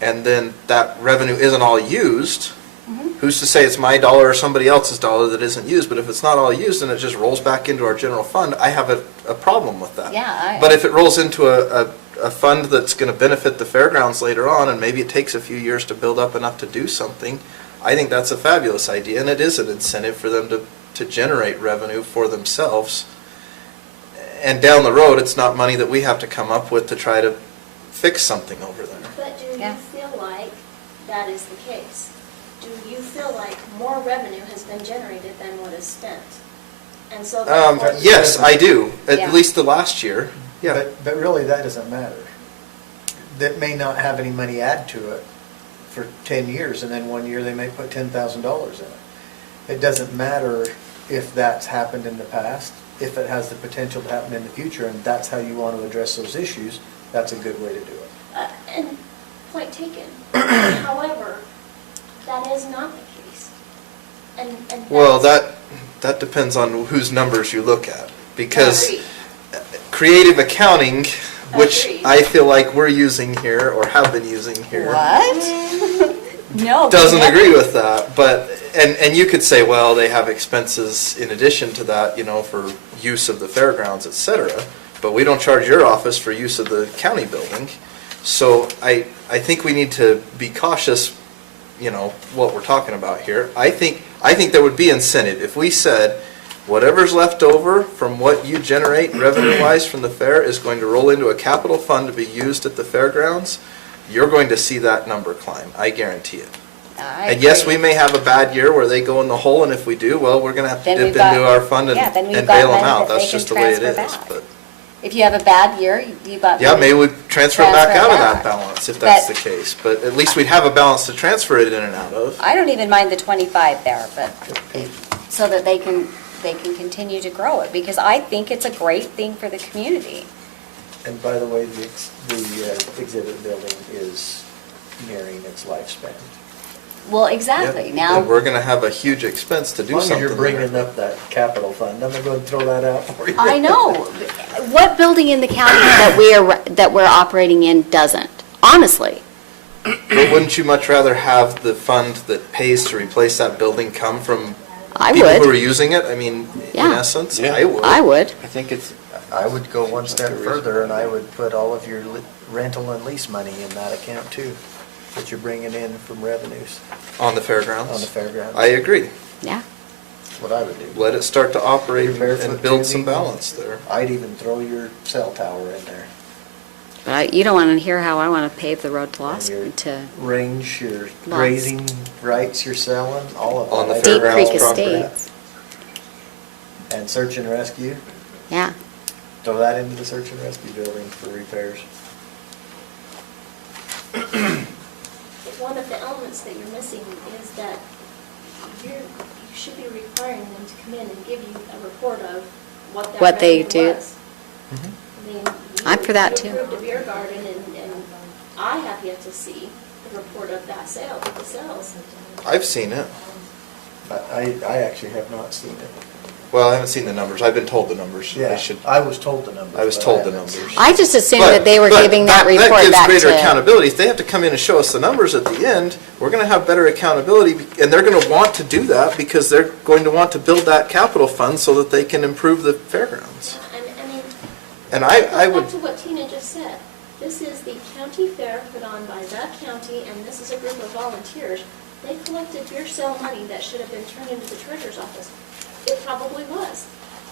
and then that revenue isn't all used, who's to say it's my dollar or somebody else's dollar that isn't used? But if it's not all used and it just rolls back into our general fund, I have a problem with that. Yeah, But if it rolls into a fund that's going to benefit the fairgrounds later on, and maybe it takes a few years to build up enough to do something, I think that's a fabulous idea, and it is an incentive for them to generate revenue for themselves. And down the road, it's not money that we have to come up with to try to fix something over there. But do Yeah. you feel like that is the case? Do you feel like more revenue has been generated than what is spent? And so therefore... Yes, I do, Yeah. at least the last year, yeah. But really, that doesn't matter. That may not have any money add to it for 10 years, and then one year they may put $10,000 in it. It doesn't matter if that's happened in the past, if it has the potential to happen in the future, and that's how you want to address those issues, that's a good way to do it. And point taken. However, that is not the case. And Well, that's- that depends on whose numbers you look at, because Agreed. creative accounting, which Agreed. I feel like we're using here, or have been using here, what? No. doesn't we never- agree with that, but, and you could say, well, they have expenses in addition to that, for use of the fairgrounds, et cetera, but we don't charge your office for use of the county building. So I think we need to be cautious, what we're talking about here. I think there would be incentive if we said, whatever's left over from what you generate revenue-wise from the fair is going to roll into a capital fund to be used at the fairgrounds. You're going to see that number climb, I guarantee it. I And yes, agree. we may have a bad year where they go in the hole, and if we do, well, we're going to have to Then dip we've got- into our fund and yeah, then we've and got bail them money out. that That's they just the can way it transfer is. back. But If you have a bad year, you got. yeah, maybe we transfer it back Transfer out of back. that balance if that's the But- case. But at least we'd have a balance to transfer it in and out of. I don't even mind the 25 there, but, so that they can continue to grow it, because I think it's a great thing for the community. And by the way, the exhibit building is nearing its lifespan. Well, exactly, Yep. now. And we're going to have a huge expense to As do long as something you're bringing there. up that capital fund, I'm going to throw that out for you. I know. What building in the county that we're operating in doesn't? Honestly. But wouldn't you much rather have the fund that pays to replace that building come from I people who are would. using it? I mean, in Yeah. essence, Yeah. I would. I would. I think it's, I would go one step further, and I would put all of your rental and lease money in that account too, that you're bringing in from revenues On the fairgrounds? on the fairgrounds. I agree. Yeah. That's what I would do. Let it start to operate Your barefoot and build some tubing. balance there. I'd even throw your cell tower in there. But you don't want to hear how I want to pave the road to And your range, your Lots. grazing rights you're selling, all of that. On the I'd Deep throw fairgrounds Creek all property. that. Estates. And search and rescue, Yeah. throw that into the search and rescue building for repairs. One of the elements that you're missing is that you should be requiring them to come in and give you a report of what that What they revenue do. was. I mean, I'm for that, too. You approved a beer garden, and I have yet to see the report of that sale, of the sales. I've seen it. I actually have not seen it. Well, I haven't seen the numbers. I've been told the numbers. Yeah, I should. I was told the numbers. I was but told the haven't numbers. I just assumed But- that they were but giving that report That back gives greater to. accountability. If they have to come in and show us the numbers at the end, we're going to have better accountability, and they're going to want to do that because they're going to want to build that capital fund so that they can improve the fairgrounds. I mean, And I goes would, back to what Tina just said. This is the county fair put on by the county, and this is a group of volunteers. They collected beer sale money that should have been turned into the treasurer's office. It probably was.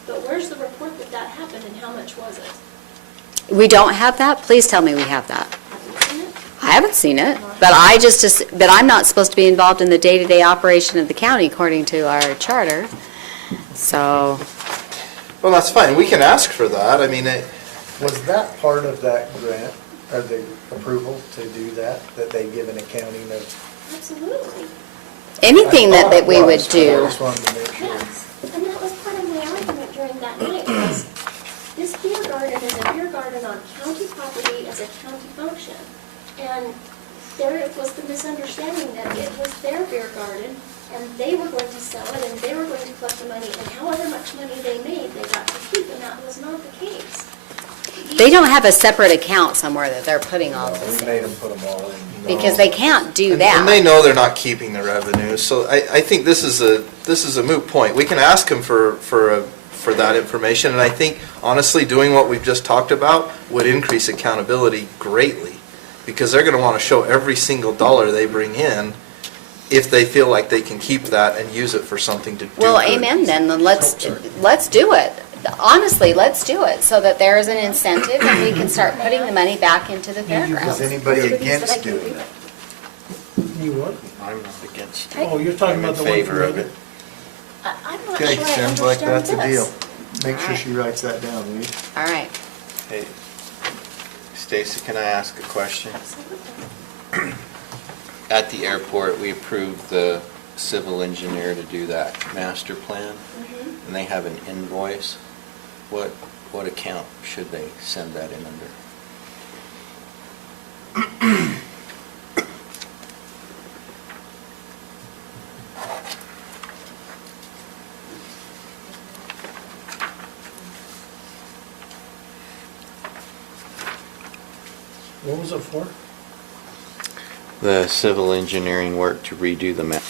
But where's the report that that happened, and how much was it? We don't have that? Please tell me we have that. Have you seen it? I haven't seen it, but but I'm not supposed to be involved in the day-to-day operation of the county according to our charter. So, well, that's fine. We can ask for that. I mean, Was that part of that grant Are they approval to do that they give an accounting of? Absolutely. Anything I thought that we it would was, but I do. just wanted to make sure. Yes, and that was part of my argument during that night, was this beer garden is a beer garden on county property as a county function. And there was the misunderstanding that it was their beer garden, and they were going to sell it, and they were going to collect the money, and however much money they made, they got to keep, and that was not the case. They don't have a separate account somewhere that they're putting all this We made in. them put them all in. Because they can't do And they that. know they're not keeping the revenue, so I think this is a moot point. We can ask them for that information, and I think honestly, doing what we've just talked about would increase accountability greatly, because they're gonna wanna show every single dollar they bring in if they feel like they can keep that and use it for something to do Well, good. amen then let's do it. Honestly, let's do it so that there is an incentive and we can start putting the money back into the Is fairgrounds. anybody against doing it? You what? I'm not against Oh, you're talking I'm about in the one favor from of Reddit? it. I'm not Okay, sure I sounds like understand that's a deal. this. Make sure Alright. she writes that down, will you? All right. Hey, Stacy, can I ask a question? Absolutely. At the airport, we approved the civil engineer to do that master plan, Mhm. and they have an invoice. What account should they send that in under? What was it for? The civil engineering work to redo the map.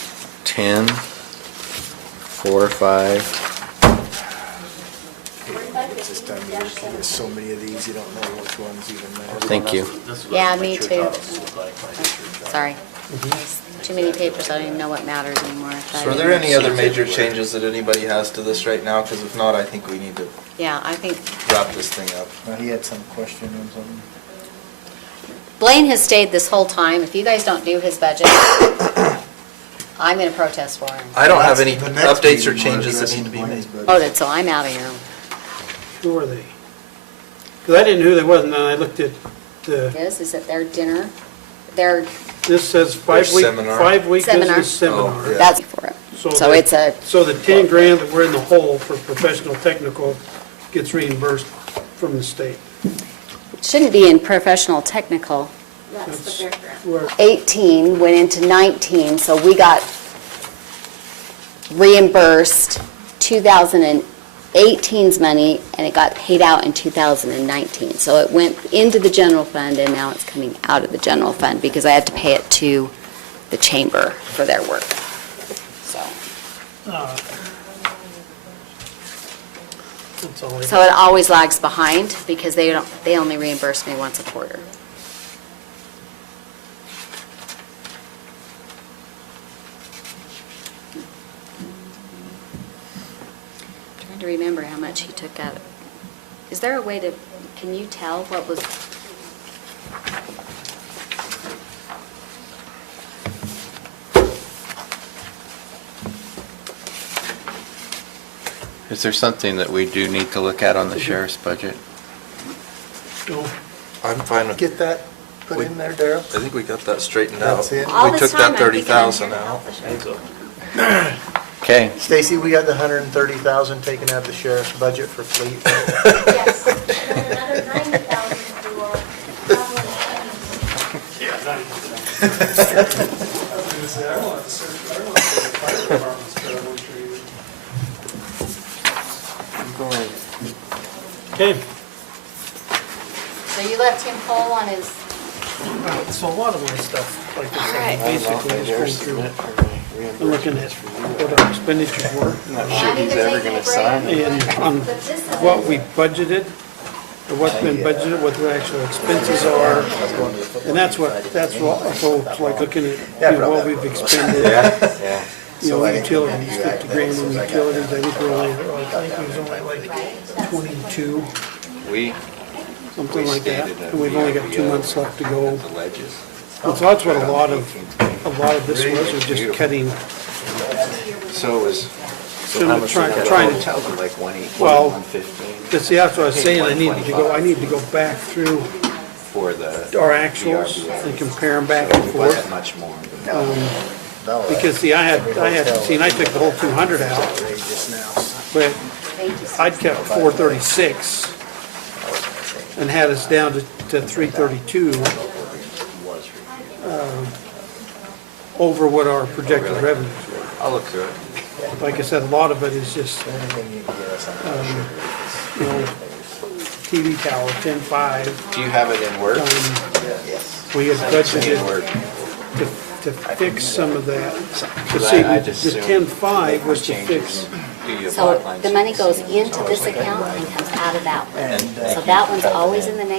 10, 4, 5. 4550 It's this time of year, there's so many of these, you don't know which ones even matter. Thank you. Yeah, me too. Sorry. Too many papers, I don't even know what matters anymore. So are there any other major changes that anybody has to this right now? Because if not, I think we need to Yeah, I think wrap this thing up. He had some question on something. Blaine has stayed this whole time. If you guys don't do his budget, I'm going to protest for him. I don't have any The next updates or meeting, we're changes that need to be addressing made. Blaine's budget. Voted, so I'm out of here. Who are they? Because I didn't know who they was, and then I looked at the, Is it their dinner? Their, this says Their seminar. 5-week Seminar. business seminar. Oh, yeah. that's for it. So the- it's a, So the 10 grand that we're in the hole for professional technical gets reimbursed from the state. it shouldn't be in professional technical. That's the fairground. Where 18 went into 19, so we got reimbursed 2018's money, and it got paid out in 2019. So it went into the general fund, and now it's coming out of the general fund, because I have to pay it to the chamber for their work. So That's all I so it always lags behind, because they only reimburse me once a quarter. Trying to remember how much he took out. Is there a way to, can you tell what was? Is there something that we do need to look at on the sheriff's budget? No. I'm fine with, Get that put We- in there, Darrell? I think we got that straightened out. That's it? All We this took time, that I'm thinking I'm here 30,000 to out. help the sheriff. Okay, Stacy, we got the 130,000 taken out of the sheriff's budget for fleet. Yes, and then another 90,000 for travel and expenses. I was gonna say, I don't have to search, I don't have to the fire department's travel training. Okay, So you left him full on his, so a lot of my stuff, like All I right. said, basically is going through, I'm looking at what our expenditures were, sure he's ever gonna sign and on what we budgeted, or what's been budgeted, what the actual expenses are, and that's what, so it's like looking at, what we've expended. Yeah. Utilities, 50 grand in utilities, I think we're only, I think it was only like 22, we something like that, stated that and we've only got we 2 have months left to go. the ledges. And so that's what a lot of this was just cutting, So it was, trying to tell. like 180, Well, 115? But see, that's what I was saying, I need to go back through for the. our actuals VRBO. and compare them back and So it wasn't forth. much more. No, Because see, I had, see, and I took the whole 200 out, outrageous now. but I'd kept 436 and had us down to 332 over what our projected revenues were. I'll look through it. Like I said, a lot of it is just, Anything you can get us on. you know, TV tower, 10.5. Do you have it in Word? We had It's in budgeted Word. to fix some of that. But Because see, I the just assumed 10.5 was to changes. fix, Do you So block lines? the money goes into this account and comes out of that one. So that one's always in the negative.